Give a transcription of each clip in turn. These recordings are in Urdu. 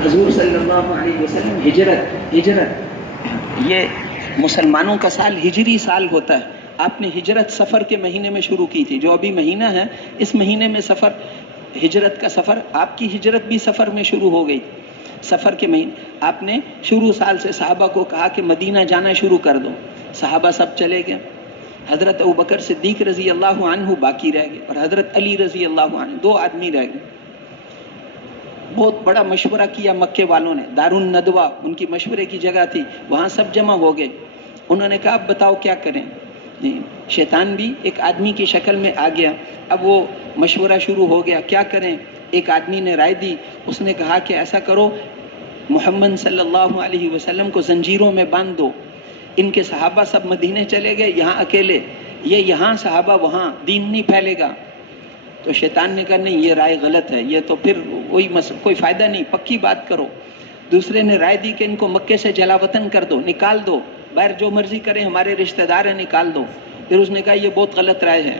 حضور صلی اللہ علیہ وسلم ہجرت یہ مسلمانوں کا سال ہجری سال ہوتا ہے. آپ نے ہجرت سفر کے مہینے میں شروع کی تھی. جو ابھی مہینہ ہے اس مہینے میں سفر، ہجرت کا سفر، آپ کی ہجرت بھی سفر میں شروع ہو گئی. سفر کے مہینے آپ نے شروع سال سے صحابہ کو کہا کہ مدینہ جانا شروع کر دو. صحابہ سب چلے گئے. حضرت ابوبکر صدیق رضی اللہ عنہ باقی رہ گئے اور حضرت علی رضی اللہ عنہ، 2 آدمی رہ گئے. بہت بڑا مشورہ کیا مکے والوں نے. دارالندوہ ان کی مشورے کی جگہ تھی، وہاں سب جمع ہو گئے. انہوں نے کہا اب بتاؤ کیا کریں. شیطان بھی ایک آدمی کی شکل میں آ گیا. اب وہ مشورہ شروع ہو گیا کیا کریں. ایک آدمی نے رائے دی. اس نے کہا کہ ایسا کرو، محمد صلی اللہ علیہ وسلم کو زنجیروں میں باندھ دو. ان کے صحابہ سب مدینے چلے گئے، یہاں اکیلے، یہ یہاں صحابہ وہاں، دین نہیں پھیلے گا. تو شیطان نے کہا نہیں، یہ رائے غلط ہے، یہ تو پھر کوئی فائدہ نہیں، پکی بات کرو. دوسرے نے رائے دی کہ ان کو مکے سے جلا وطن کر دو، نکال دو، باہر جو مرضی کریں، ہمارے رشتہ دار ہیں، نکال دو. پھر اس نے کہا یہ بہت غلط رائے ہے،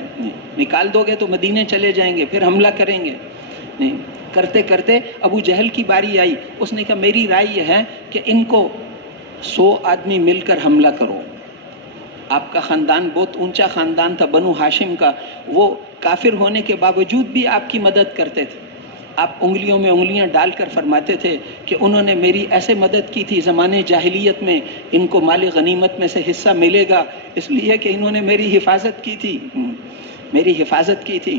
نکال دو گے تو مدینے چلے جائیں گے، پھر حملہ کریں گے. نہیں کرتے کرتے ابو جہل کی باری آئی. اس نے کہا میری رائے یہ ہے کہ ان کو 100 آدمی مل کر حملہ کرو. آپ کا خاندان بہت اونچا خاندان تھا، بنو ہاشم کا. وہ کافر ہونے کے باوجود بھی آپ کی مدد کرتے تھے. آپ انگلیوں میں انگلیاں ڈال کر فرماتے تھے کہ انہوں نے میری ایسے مدد کی تھی زمانے جاہلیت میں، ان کو مال غنیمت میں سے حصہ ملے گا اس لیے کہ انہوں نے میری حفاظت کی تھی، میری حفاظت کی تھی.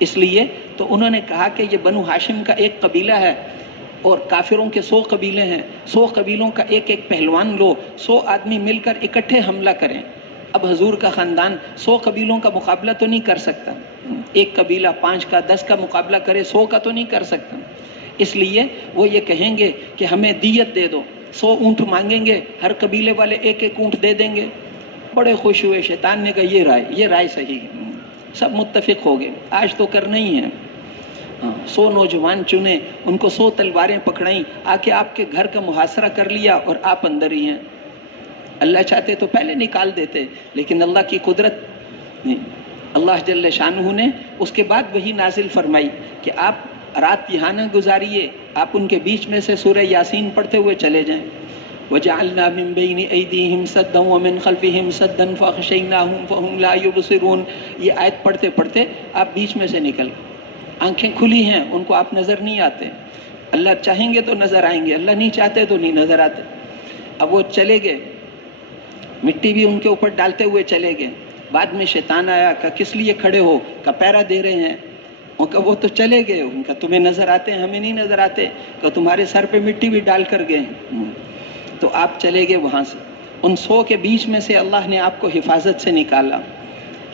اس لیے تو انہوں نے کہا کہ یہ بنو ہاشم کا ایک قبیلہ ہے اور کافروں کے 100 قبیلے ہیں، 100 قبیلوں کا ایک ایک پہلوان لو، 100 آدمی مل کر اکٹھے حملہ کریں. اب حضور کا خاندان 100 قبیلوں کا مقابلہ تو نہیں کر سکتا. ایک قبیلہ 5 کا 10 کا مقابلہ کرے، 100 کا تو نہیں کر سکتا. اس لیے وہ یہ کہیں گے کہ ہمیں دیت دے دو، 100 اونٹ مانگیں گے، ہر قبیلے والے ایک ایک اونٹ دے دیں گے. بڑے خوش ہوئے. شیطان نے کہا یہ رائے صحیح ہے. سب متفق ہو گئے. آج تو کرنا ہی ہے. 100 نوجوان چنے، ان کو 100 تلواریں پکڑائیں، آ کے آپ کے گھر کا محاصرہ کر لیا اور آپ اندر ہی ہیں. اللہ چاہتے تو پہلے نکال دیتے، لیکن اللہ کی قدرت نہیں. اللہ جل شانہ نے اس کے بعد وہی نازل فرمائی کہ آپ رات یہاں نہ گزاریے، آپ ان کے بیچ میں سے سورہ یاسین پڑھتے ہوئے چلے جائیں. وَجَعَلْنَا مِن بَيْنِ أَيْدِيهِمْ سَدًّا وَمِنْ خَلْفِهِمْ سَدًّا فَأَغْشَيْنَاهُمْ فَهُمْ لَا يُبْصِرُونَ. یہ آیت پڑھتے پڑھتے آپ بیچ میں سے نکل، آنکھیں کھلی ہیں، ان کو آپ نظر نہیں آتے. اللہ چاہیں گے تو نظر آئیں گے، اللہ نہیں چاہتے تو نہیں نظر آتے. اب وہ چلے گئے، مٹی بھی ان کے اوپر ڈالتے ہوئے چلے گئے. بعد میں شیطان آیا کہ کس لیے کھڑے ہو؟ کہ پیرا دے رہے ہیں. کہ وہ تو چلے گئے. ان کا تمہیں نظر آتے ہیں، ہمیں نہیں نظر آتے. کہ تمہارے سر پہ مٹی بھی ڈال کر گئے. تو آپ چلے گئے وہاں سے. ان 100 کے بیچ میں سے اللہ نے آپ کو حفاظت سے نکالا،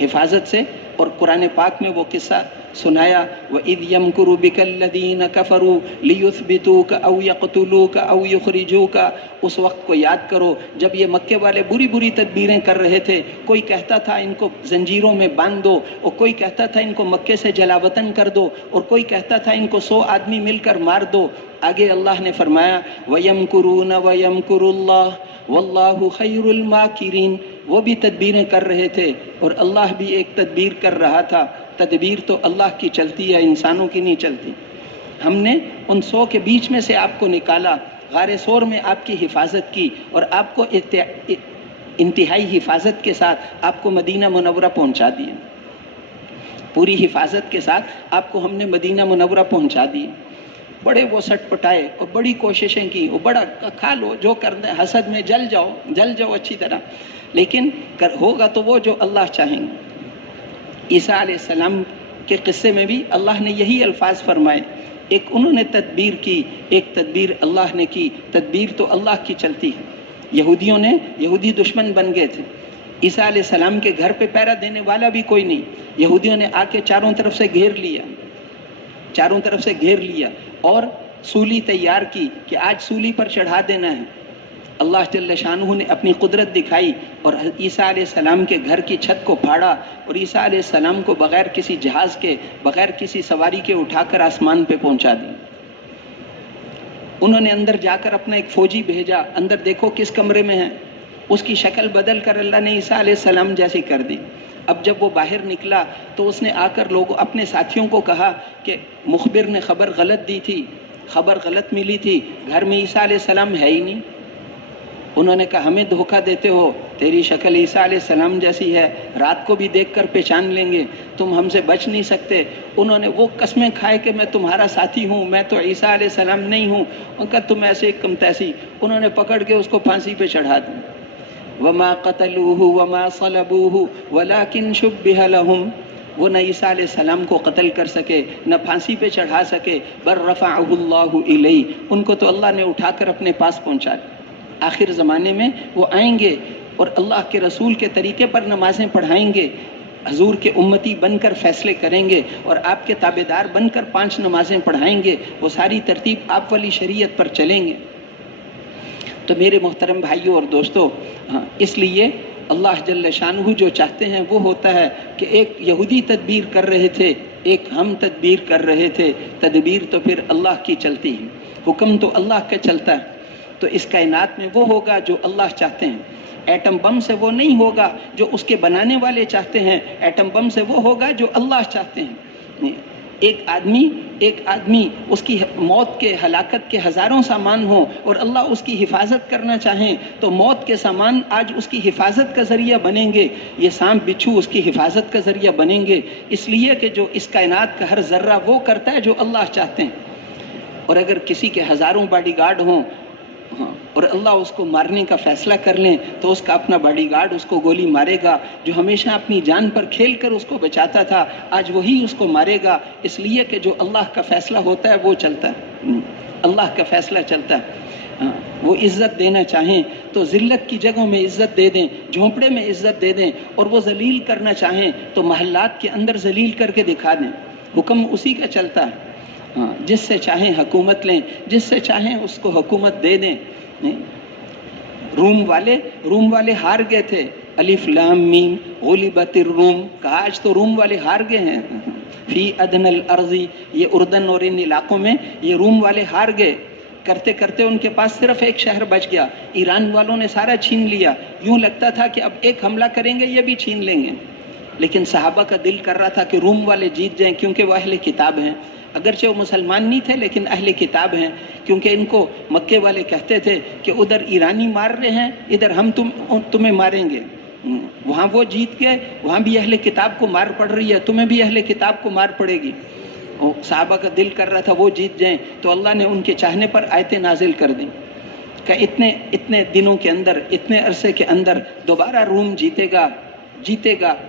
حفاظت سے. اور قرآن پاک میں وہ قصہ سنایا، وَإِذْ يَمْكُرُ بِكَ الَّذِينَ كَفَرُوا لِيُثْبِتُوكَ أَوْ يَقْتُلُوكَ أَوْ يُخْرِجُوكَ. اس وقت کو یاد کرو جب یہ مکے والے بری بری تدبیریں کر رہے تھے. کوئی کہتا تھا ان کو زنجیروں میں باندھ دو، اور کوئی کہتا تھا ان کو مکے سے جلا وطن کر دو، اور کوئی کہتا تھا ان کو 100 آدمی مل کر مار دو. آگے اللہ نے فرمایا وَيَمْكُرُونَ وَيَمْكُرُ اللَّهُ وَاللَّهُ خَيْرُ الْمَاكِرِينَ. وہ بھی تدبیریں کر رہے تھے اور اللہ بھی ایک تدبیر کر رہا تھا. تدبیر تو اللہ کی چلتی ہے، انسانوں کی نہیں چلتی. ہم نے ان 100 کے بیچ میں سے آپ کو نکالا، غار ثور میں آپ کی حفاظت کی، اور آپ کو انتہائی حفاظت کے ساتھ آپ کو مدینہ منورہ پہنچا دیا. پوری حفاظت کے ساتھ آپ کو ہم نے مدینہ منورہ پہنچا دی. بڑے وہ سٹ پٹائے اور بڑی کوششیں کی، وہ بڑا کھا لو جو کرنا ہے، حسد میں جل جاؤ اچھی طرح، لیکن ہوگا تو وہ جو اللہ چاہیں گے. عیسیٰ علیہ السلام کے قصے میں بھی اللہ نے یہی الفاظ فرمائے. ایک انہوں نے تدبیر کی، ایک تدبیر اللہ نے کی. تدبیر تو اللہ کی چلتی ہے. یہودی دشمن بن گئے تھے. عیسیٰ علیہ السلام کے گھر پہ پہرا دینے والا بھی کوئی نہیں. یہودیوں نے آ کے چاروں طرف سے گھیر لیا اور سولی تیار کی کہ آج سولی پر چڑھا دینا ہے. اللہ جل شانہ نے اپنی قدرت دکھائی اور عیسیٰ علیہ السلام کے گھر کی چھت کو پھاڑا اور عیسیٰ علیہ السلام کو بغیر کسی جہاز کے، بغیر کسی سواری کے اٹھا کر آسمان پہ پہنچا دی. انہوں نے اندر جا کر اپنا ایک فوجی بھیجا، اندر دیکھو کس کمرے میں ہے. اس کی شکل بدل کر اللہ نے عیسیٰ علیہ السلام جیسی کر دی. اب جب وہ باہر نکلا تو اس نے آ کر اپنے ساتھیوں کو کہا کہ مخبر نے خبر غلط دی تھی، خبر غلط ملی تھی، گھر میں عیسیٰ علیہ السلام ہے ہی نہیں. انہوں نے کہا ہمیں دھوکہ دیتے ہو، تیری شکل عیسیٰ علیہ السلام جیسی ہے، رات کو بھی دیکھ کر پہچان لیں گے، تم ہم سے بچ نہیں سکتے. انہوں نے وہ قسمیں کھائے کہ میں تمہارا ساتھی ہوں، میں تو عیسیٰ علیہ السلام نہیں ہوں. ان کا تم ایسے کم تیسی. انہوں نے پکڑ کے اس کو پھانسی پہ چڑھا دیا. وما قتلوه وما صلبوه ولكن شبه لهم. وہ نہ عیسیٰ علیہ السلام کو قتل کر سکے، نہ پھانسی پہ چڑھا سکے. بل رفعه اللہ الیہ، ان کو تو اللہ نے اٹھا کر اپنے پاس پہنچا دیا. آخر زمانے میں وہ آئیں گے اور اللہ کے رسول کے طریقے پر نمازیں پڑھائیں گے، حضور کے امتی بن کر فیصلے کریں گے اور آپ کے تابعدار بن کر 5 نمازیں پڑھائیں گے. وہ ساری ترتیب آپ والی شریعت پر چلیں گے. تو میرے محترم بھائیوں اور دوستو، اس لیے اللہ جل شانہ جو چاہتے ہیں وہ ہوتا ہے کہ ایک یہودی تدبیر کر رہے تھے، ایک ہم تدبیر کر رہے تھے. تدبیر تو پھر اللہ کی چلتی ہے، حکم تو اللہ کا چلتا ہے. تو اس کائنات میں وہ ہوگا جو اللہ چاہتے ہیں. ایٹم بم سے وہ نہیں ہوگا جو اس کے بنانے والے چاہتے ہیں، ایٹم بم سے وہ ہوگا جو اللہ چاہتے ہیں. ایک آدمی اس کی موت کے ہلاکت کے ہزاروں سامان ہوں اور اللہ اس کی حفاظت کرنا چاہیں تو موت کے سامان آج اس کی حفاظت کا ذریعہ بنیں گے. یہ سانپ بچھو اس کی حفاظت کا ذریعہ بنیں گے، اس لیے کہ جو اس کائنات کا ہر ذرہ وہ کرتا ہے جو اللہ چاہتے ہیں. اور اگر کسی کے ہزاروں باڈی گارڈ ہوں اور اللہ اس کو مارنے کا فیصلہ کر لیں تو اس کا اپنا باڈی گارڈ اس کو گولی مارے گا. جو ہمیشہ اپنی جان پر کھیل کر اس کو بچاتا تھا آج وہی اس کو مارے گا. اس لیے کہ جو اللہ کا فیصلہ ہوتا ہے وہ چلتا ہے، اللہ کا فیصلہ چلتا ہے. وہ عزت دینا چاہیں تو ذلت کی جگہوں میں عزت دے دیں، جھونپڑے میں عزت دے دیں، اور وہ ذلیل کرنا چاہیں تو محلات کے اندر ذلیل کر کے دکھا دیں. حکم اسی کا چلتا ہے. جس سے چاہیں حکومت لیں، جس سے چاہیں اس کو حکومت دے دیں. روم والے ہار گئے تھے. الف لام میم غلبت الروم، کہا آج تو روم والے ہار گئے ہیں. فی ادنى الارض، یہ اردن اور ان علاقوں میں یہ روم والے ہار گئے. کرتے کرتے ان کے پاس صرف ایک شہر بچ گیا. ایران والوں نے سارا چھین لیا. یوں لگتا تھا کہ اب ایک حملہ کریں گے یہ بھی چھین لیں گے. لیکن صحابہ کا دل کر رہا تھا کہ روم والے جیت جائیں کیونکہ وہ اہل کتاب ہیں. اگرچہ وہ مسلمان نہیں تھے لیکن اہل کتاب ہیں، کیونکہ ان کو مکے والے کہتے تھے کہ ادھر ایرانی مار رہے ہیں، ادھر ہم تمہیں ماریں گے. وہاں وہ جیت گئے، وہاں بھی اہل کتاب کو مار پڑ رہی ہے، تمہیں بھی اہل کتاب کو مار پڑے گی. صحابہ کا دل کر رہا تھا وہ جیت جائیں، تو اللہ نے ان کے چاہنے پر آیتیں نازل کر دیں کہ اتنے دنوں کے اندر، اتنے عرصے کے اندر دوبارہ روم جیتے گا.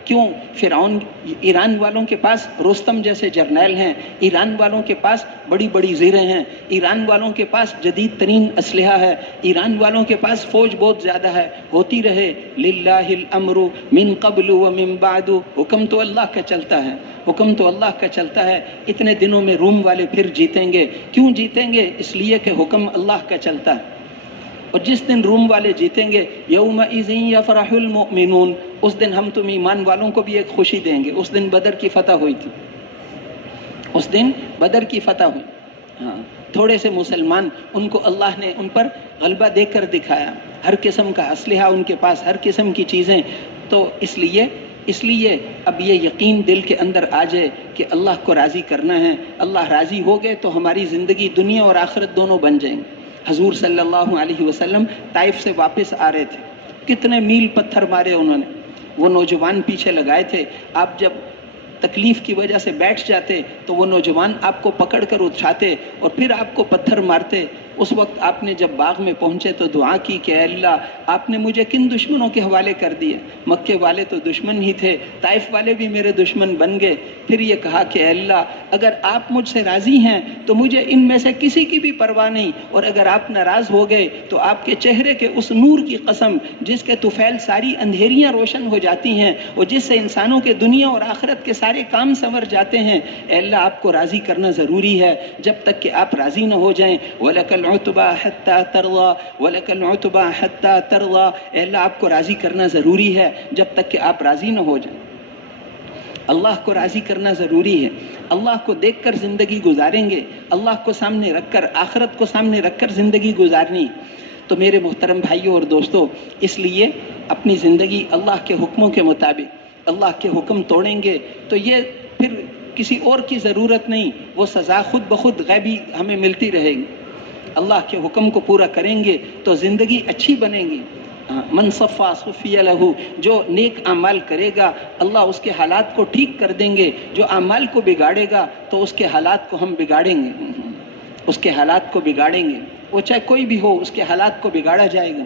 کیوں؟ فرعون، ایران والوں کے پاس رستم جیسے جرنیل ہیں، ایران والوں کے پاس بڑی بڑی زیریں ہیں، ایران والوں کے پاس جدید ترین اسلحہ ہے، ایران والوں کے پاس فوج بہت زیادہ ہے. ہوتی رہے، للہ الامر من قبل ومن بعد. حکم تو اللہ کا چلتا ہے، حکم تو اللہ کا چلتا ہے. اتنے دنوں میں روم والے پھر جیتیں گے. کیوں جیتیں گے؟ اس لیے کہ حکم اللہ کا چلتا ہے. اور جس دن روم والے جیتیں گے، یومئذ یفرح المؤمنون، اس دن ہم تم ایمان والوں کو بھی ایک خوشی دیں گے. اس دن بدر کی فتح ہوئی تھی، اس دن بدر کی فتح ہوئی. تھوڑے سے مسلمان، ان کو اللہ نے ان پر غلبہ دے کر دکھایا. ہر قسم کا اسلحہ ان کے پاس، ہر قسم کی چیزیں. تو اس لیے اب یہ یقین دل کے اندر آ جائے کہ اللہ کو راضی کرنا ہے. اللہ راضی ہو گئے تو ہماری زندگی دنیا اور آخرت دونوں بن جائیں گے. حضور صلی اللہ علیہ وسلم طائف سے واپس آ رہے تھے. کتنے میل پتھر مارے انہوں نے. وہ نوجوان پیچھے لگائے تھے. آپ جب تکلیف کی وجہ سے بیٹھ جاتے تو وہ نوجوان آپ کو پکڑ کر اٹھاتے اور پھر آپ کو پتھر مارتے. اس وقت آپ نے جب باغ میں پہنچے تو دعا کی کہ اے اللہ، آپ نے مجھے کن دشمنوں کے حوالے کر دیے. مکے والے تو دشمن ہی تھے، طائف والے بھی میرے دشمن بن گئے. پھر یہ کہا کہ اے اللہ، اگر آپ مجھ سے راضی ہیں تو مجھے ان میں سے کسی کی بھی پرواہ نہیں، اور اگر آپ ناراض ہو گئے تو آپ کے چہرے کے اس نور کی قسم جس کے طفیل ساری اندھیریاں روشن ہو جاتی ہیں اور جس سے انسانوں کے دنیا اور آخرت کے سارے کام سنور جاتے ہیں. اے اللہ، آپ کو راضی کرنا ضروری ہے. جب تک کہ آپ راضی نہ ہو جائیں، وَلَكَ الْعُتْبَى حَتَّى تَرْضَى وَلَكَ الْعُتْبَى حَتَّى تَرْضَى، اے اللہ آپ کو راضی کرنا ضروری ہے جب تک کہ آپ راضی نہ ہو جائیں. اللہ کو راضی کرنا ضروری ہے. اللہ کو دیکھ کر زندگی گزاریں گے، اللہ کو سامنے رکھ کر، آخرت کو سامنے رکھ کر زندگی گزارنی. تو میرے محترم بھائیوں اور دوستوں، اس لیے اپنی زندگی اللہ کے حکموں کے مطابق، اللہ کے حکم توڑیں گے تو یہ پھر کسی اور کی ضرورت نہیں، وہ سزا خود بخود غیبی ہمیں ملتی رہے گی۔ اللہ کے حکم کو پورا کریں گے تو زندگی اچھی بنے گی۔ من صفا صفی لہو، جو نیک اعمال کرے گا اللہ اس کے حالات کو ٹھیک کر دیں گے، جو اعمال کو بگاڑے گا تو اس کے حالات کو ہم بگاڑیں گے، اس کے حالات کو بگاڑیں گے، وہ چاہے کوئی بھی ہو اس کے حالات کو بگاڑا جائے گا۔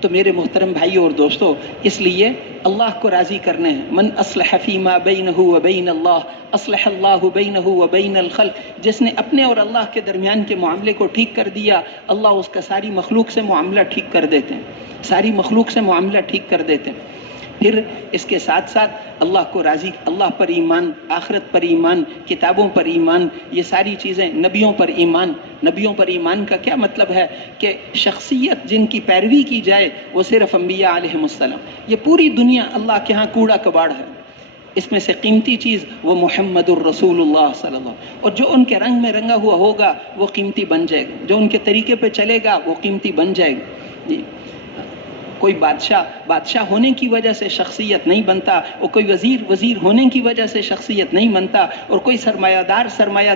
تو میرے محترم بھائیو اور دوستو، اس لیے اللہ کو راضی کرنے ہیں۔ من اصلح فیما بینہ وبین اللہ اصلح اللہ بینہ وبین الخلق، جس نے اپنے اور اللہ کے درمیان کے معاملے کو ٹھیک کر دیا، اللہ اس کا ساری مخلوق سے معاملہ ٹھیک کر دیتے ہیں، ساری مخلوق سے معاملہ ٹھیک کر دیتے ہیں۔ پھر اس کے ساتھ ساتھ اللہ کو راضی، اللہ پر ایمان، آخرت پر ایمان، کتابوں پر ایمان، یہ ساری چیزیں، نبیوں پر ایمان۔ نبیوں پر ایمان کا کیا مطلب ہے؟ کہ شخصیت جن کی پیروی کی جائے وہ صرف انبیاء علیہم السلام۔ یہ پوری دنیا اللہ کے ہاں کوڑا کباڑ ہے، اس میں سے قیمتی چیز وہ محمد الرسول اللہ صلی اللہ علیہ وسلم، اور جو ان کے رنگ میں رنگا ہوا ہوگا وہ قیمتی بن جائے گا، جو ان کے طریقے پہ چلے گا وہ قیمتی بن جائے گا۔ جی، کوئی بادشاہ ہونے کی وجہ سے شخصیت نہیں بنتا، اور کوئی وزیر ہونے کی وجہ سے شخصیت نہیں بنتا، اور کوئی سرمایہ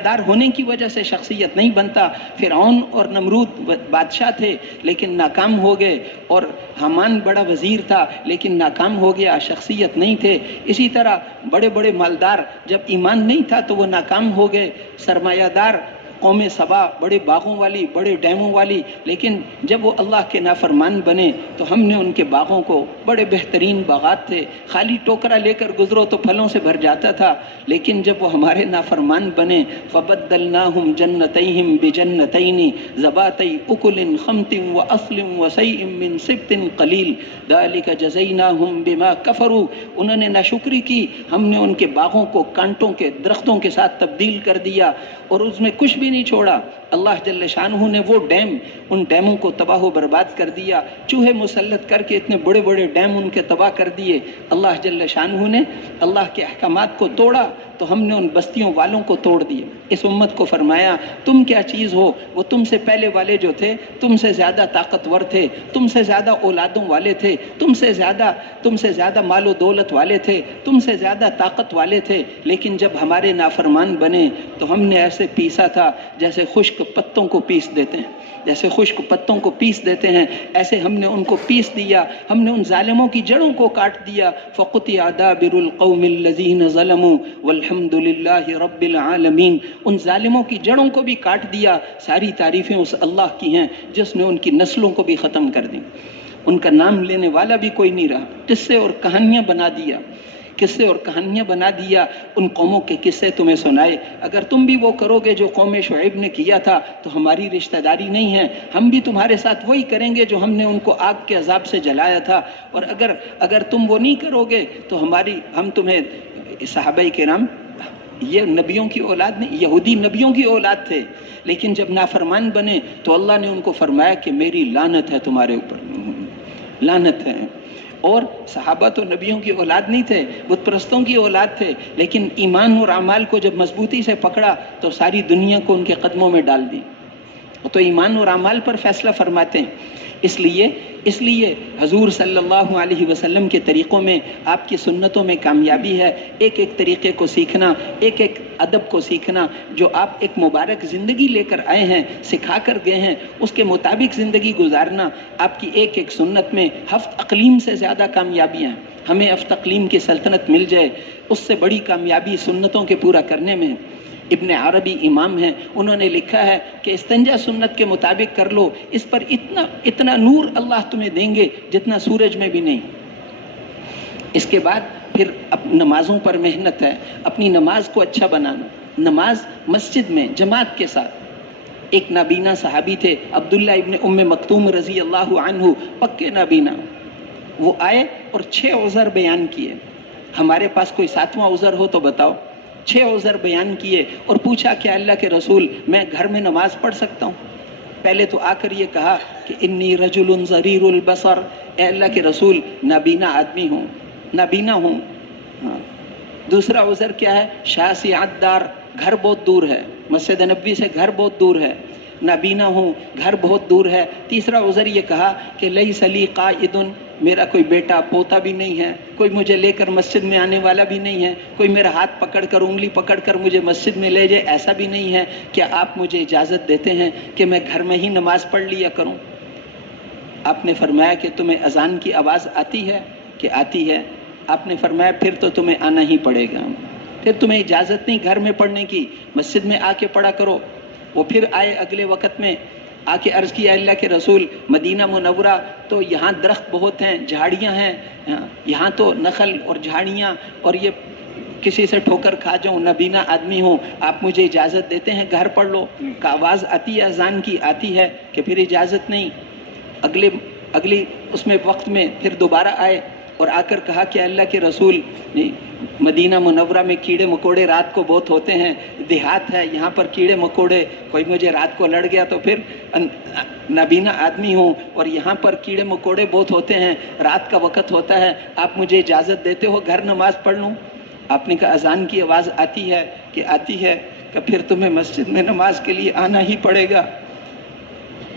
دار ہونے کی وجہ سے شخصیت نہیں بنتا۔ فرعون اور نمرود بادشاہ تھے لیکن ناکام ہو گئے، اور حامان بڑا وزیر تھا لیکن ناکام ہو گیا، شخصیت نہیں تھے۔ اسی طرح بڑے بڑے مالدار جب ایمان نہیں تھا تو وہ ناکام ہو گئے، سرمایہ دار قوم سبا بڑے باغوں والی، بڑے ڈیموں والی، لیکن جب وہ اللہ کے نافرمان بنے تو ہم نے ان کے باغوں کو، بڑے بہترین باغات تھے، خالی ٹوکرا لے کر گزرو تو پھلوں سے بھر جاتا تھا، لیکن جب وہ ہمارے نافرمان بنے فبدلناہم جنتیہم بجنتین ذواتی اکل خمط واصل وشیء من سبط قلیل ذلک جزیناہم بما کفروا، انہوں نے ناشکری کی، ہم نے ان کے باغوں کو کانٹوں کے درختوں کے ساتھ تبدیل کر دیا اور اس میں کچھ بھی نہیں چھوڑا۔ اللہ جل شانہ نے وہ ڈیم، ان ڈیموں کو تباہ و برباد کر دیا، چوہے مسلط کر کے اتنے بڑے بڑے ڈیم ان کے تباہ کر دیے۔ اللہ جل شانہ نے اللہ کے احکامات کو توڑا تو ہم نے ان بستیوں والوں کو توڑ دیے۔ اس امت کو فرمایا تم کیا چیز ہو، وہ تم سے پہلے والے جو تھے تم سے زیادہ طاقتور تھے، تم سے زیادہ اولادوں والے تھے، تم سے زیادہ مال و دولت والے تھے، تم سے زیادہ طاقت والے تھے، لیکن جب ہمارے نافرمان بنے تو ہم نے ایسے پیسا تھا جیسے خشک پتوں کو پیس دیتے ہیں، جیسے خشک پتوں کو پیس دیتے ہیں، ایسے ہم نے ان کو پیس دیا، ہم نے ان ظالموں کی جڑوں کو کاٹ دیا۔ فقطع دابر القوم الذین ظلموا والحمد للہ رب العالمین، ان ظالموں کی جڑوں کو بھی کاٹ دیا۔ ساری تعریفیں اس اللہ کی ہیں جس نے ان کی نسلوں کو بھی ختم کر دی، ان کا نام لینے والا بھی کوئی نہیں رہا، قصے اور کہانیاں بنا دیا، قصے اور کہانیاں بنا دیا، ان قوموں کے قصے تمہیں سنائے۔ اگر تم بھی وہ کرو گے جو قوم شعیب نے کیا تھا تو ہماری رشتہ داری نہیں ہے، ہم بھی تمہارے ساتھ وہی کریں گے جو ہم نے ان کو آگ کے عذاب سے جلایا تھا، اور اگر تم وہ نہیں کرو گے تو ہم تمہیں، صحابہ کرام یہ نبیوں کی اولاد نہیں، یہودی نبیوں کی اولاد تھے، لیکن جب نافرمان بنے تو اللہ نے ان کو فرمایا کہ میری لعنت ہے تمہارے اوپر، لعنت ہے۔ اور صحابہ تو نبیوں کی اولاد نہیں تھے، بت پرستوں کی اولاد تھے، لیکن ایمان اور اعمال کو جب مضبوطی سے پکڑا تو ساری دنیا کو ان کے قدموں میں ڈال دی۔ تو ایمان اور اعمال پر فیصلہ فرماتے ہیں۔ اس لیے حضور صلی اللہ علیہ وسلم کے طریقوں میں، آپ کی سنتوں میں کامیابی ہے، ایک ایک طریقے کو سیکھنا، ایک ایک ادب کو سیکھنا، جو آپ ایک مبارک زندگی لے کر آئے ہیں، سکھا کر گئے ہیں، اس کے مطابق زندگی گزارنا۔ آپ کی ایک ایک سنت میں ہفت اقلیم سے زیادہ کامیابیاں ہیں، ہمیں ہفت اقلیم کی سلطنت مل جائے، اس سے بڑی کامیابی سنتوں کے پورا کرنے میں ہے۔ ابن عربی امام ہیں، انہوں نے لکھا ہے کہ استنجا سنت کے مطابق کر لو، اس پر اتنا نور اللہ تمہیں دیں گے جتنا سورج میں بھی نہیں۔ اس کے بعد پھر نمازوں پر محنت ہے، اپنی نماز کو اچھا بنانا، نماز مسجد میں جماعت کے ساتھ۔ ایک نابینا صحابی تھے عبداللہ ابن ام مکتوم رضی اللہ عنہ، پکے نابینا، وہ آئے اور 6 عذر بیان کیے۔ ہمارے پاس کوئی 7واں عذر ہو تو بتاؤ۔ 6 عذر بیان کیے اور پوچھا کہ اللہ کے رسول میں گھر میں نماز پڑھ سکتا ہوں؟ پہلے تو آ کر یہ کہا کہ انی رجل ضریر البصر، اے اللہ کے رسول نابینا آدمی ہوں، نابینا ہوں۔ دوسرا عذر کیا ہے؟ شاسع الدار، گھر بہت دور ہے، مسجد نبوی سے گھر بہت دور ہے، نابینا ہوں، گھر بہت دور ہے۔ تیسرا عذر یہ کہا کہ لیس لی قائد میرا کوئی بیٹا پوتا بھی نہیں ہے، کوئی مجھے لے کر مسجد میں آنے والا بھی نہیں ہے، کوئی میرا ہاتھ پکڑ کر انگلی پکڑ کر مجھے مسجد میں لے جائے، ایسا بھی نہیں ہے. کیا آپ مجھے اجازت دیتے ہیں کہ میں گھر میں ہی نماز پڑھ لیا کروں؟ آپ نے فرمایا کہ تمہیں اذان کی آواز آتی ہے کہ آتی ہے؟ آپ نے فرمایا پھر تو تمہیں آنا ہی پڑے گا، پھر تمہیں اجازت نہیں گھر میں پڑھنے کی، مسجد میں آ کے پڑھا کرو. وہ پھر آئے اگلے وقت میں، آ کے عرض کیا اللہ کے رسول مدینہ منورہ تو یہاں درخت بہت ہیں، جھاڑیاں ہیں، یہاں تو نخل اور جھاڑیاں، اور یہ کسی سے ٹھوکر کھا جاؤں، نابینا آدمی ہوں، آپ مجھے اجازت دیتے ہیں گھر پڑھ لو؟ کہ آواز آتی ہے اذان کی؟ آتی ہے کہ پھر اجازت نہیں. اگلی اس میں وقت میں پھر دوبارہ آئے اور آ کر کہا کہ اللہ کے رسول مدینہ منورہ میں کیڑے مکوڑے رات کو بہت ہوتے ہیں، دیہات ہے یہاں پر کیڑے مکوڑے، کوئی مجھے رات کو لڑ گیا تو پھر نابینا آدمی ہوں اور یہاں پر کیڑے مکوڑے بہت ہوتے ہیں، رات کا وقت ہوتا ہے، آپ مجھے اجازت دیتے ہو گھر نماز پڑھ لوں؟ آپ نے کہا اذان کی آواز آتی ہے کہ آتی ہے؟ کہ پھر تمہیں مسجد میں نماز کے لیے آنا ہی پڑے گا.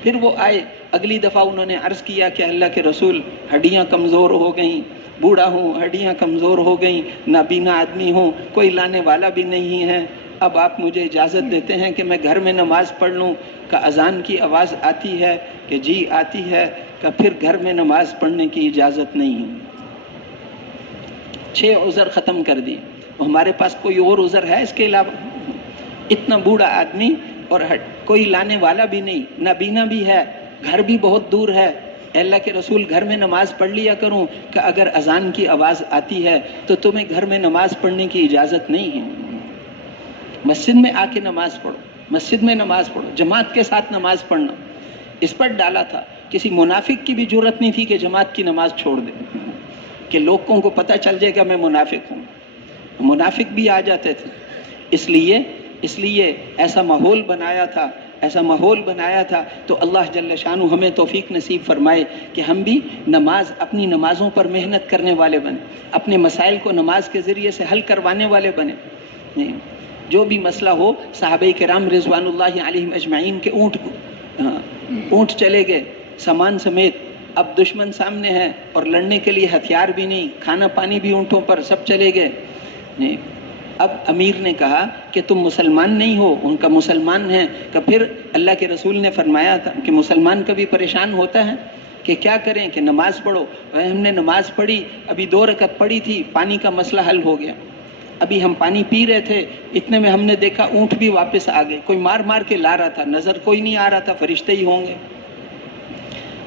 پھر وہ آئے، اگلی دفعہ انہوں نے عرض کیا کہ اللہ کے رسول ہڈیاں کمزور ہو گئیں، بوڑھا ہوں، ہڈیاں کمزور ہو گئیں، نابینا آدمی ہوں، کوئی لانے والا بھی نہیں ہے، اب آپ مجھے اجازت دیتے ہیں کہ میں گھر میں نماز پڑھ لوں؟ کہ اذان کی آواز آتی ہے کہ جی آتی ہے؟ کہ پھر گھر میں نماز پڑھنے کی اجازت نہیں ہے. 6 عذر ختم کر دی. ہمارے پاس کوئی اور عذر ہے اس کے علاوہ؟ اتنا بوڑھا آدمی اور کوئی لانے والا بھی نہیں، نابینا بھی ہے، گھر بھی بہت دور ہے، اللہ کے رسول گھر میں نماز پڑھ لیا کروں؟ کہ اگر اذان کی آواز آتی ہے تو تمہیں گھر میں نماز پڑھنے کی اجازت نہیں ہے، مسجد میں آ کے نماز پڑھو، مسجد میں نماز پڑھو، جماعت کے ساتھ نماز پڑھنا. اس پر ڈالا تھا. کسی منافق کی بھی جرت نہیں تھی کہ جماعت کی نماز چھوڑ دے، کہ لوگوں کو پتہ چل جائے گا میں منافق ہوں. منافق بھی آ جاتے تھے. اس لیے ایسا ماحول بنایا تھا تو اللہ جل شانہ ہمیں توفیق نصیب فرمائے کہ ہم بھی اپنی نمازوں پر محنت کرنے والے بنے، اپنے مسائل کو نماز کے ذریعے سے حل کروانے والے بنے. جو بھی مسئلہ ہو، صحابہ کرام رضوان اللہ علیہم اجمعین کے اونٹ چلے گئے سامان سمیت. اب دشمن سامنے ہے اور لڑنے کے لیے ہتھیار بھی نہیں، کھانا پانی بھی اونٹوں پر، سب چلے گئے. اب امیر نے کہا کہ تم مسلمان نہیں ہو، ان کا مسلمان ہے. کہ پھر اللہ کے رسول نے فرمایا تھا کہ مسلمان کبھی پریشان ہوتا ہے کہ کیا کریں کہ نماز پڑھو. ہم نے نماز پڑھی، ابھی 2 رکعت پڑھی تھی، پانی کا مسئلہ حل ہو گیا. ابھی ہم پانی پی رہے تھے، اتنے میں ہم نے دیکھا اونٹ بھی واپس آ گئے. کوئی مار کے لا رہا تھا، نظر کوئی نہیں آ رہا تھا، فرشتے ہی ہوں گے.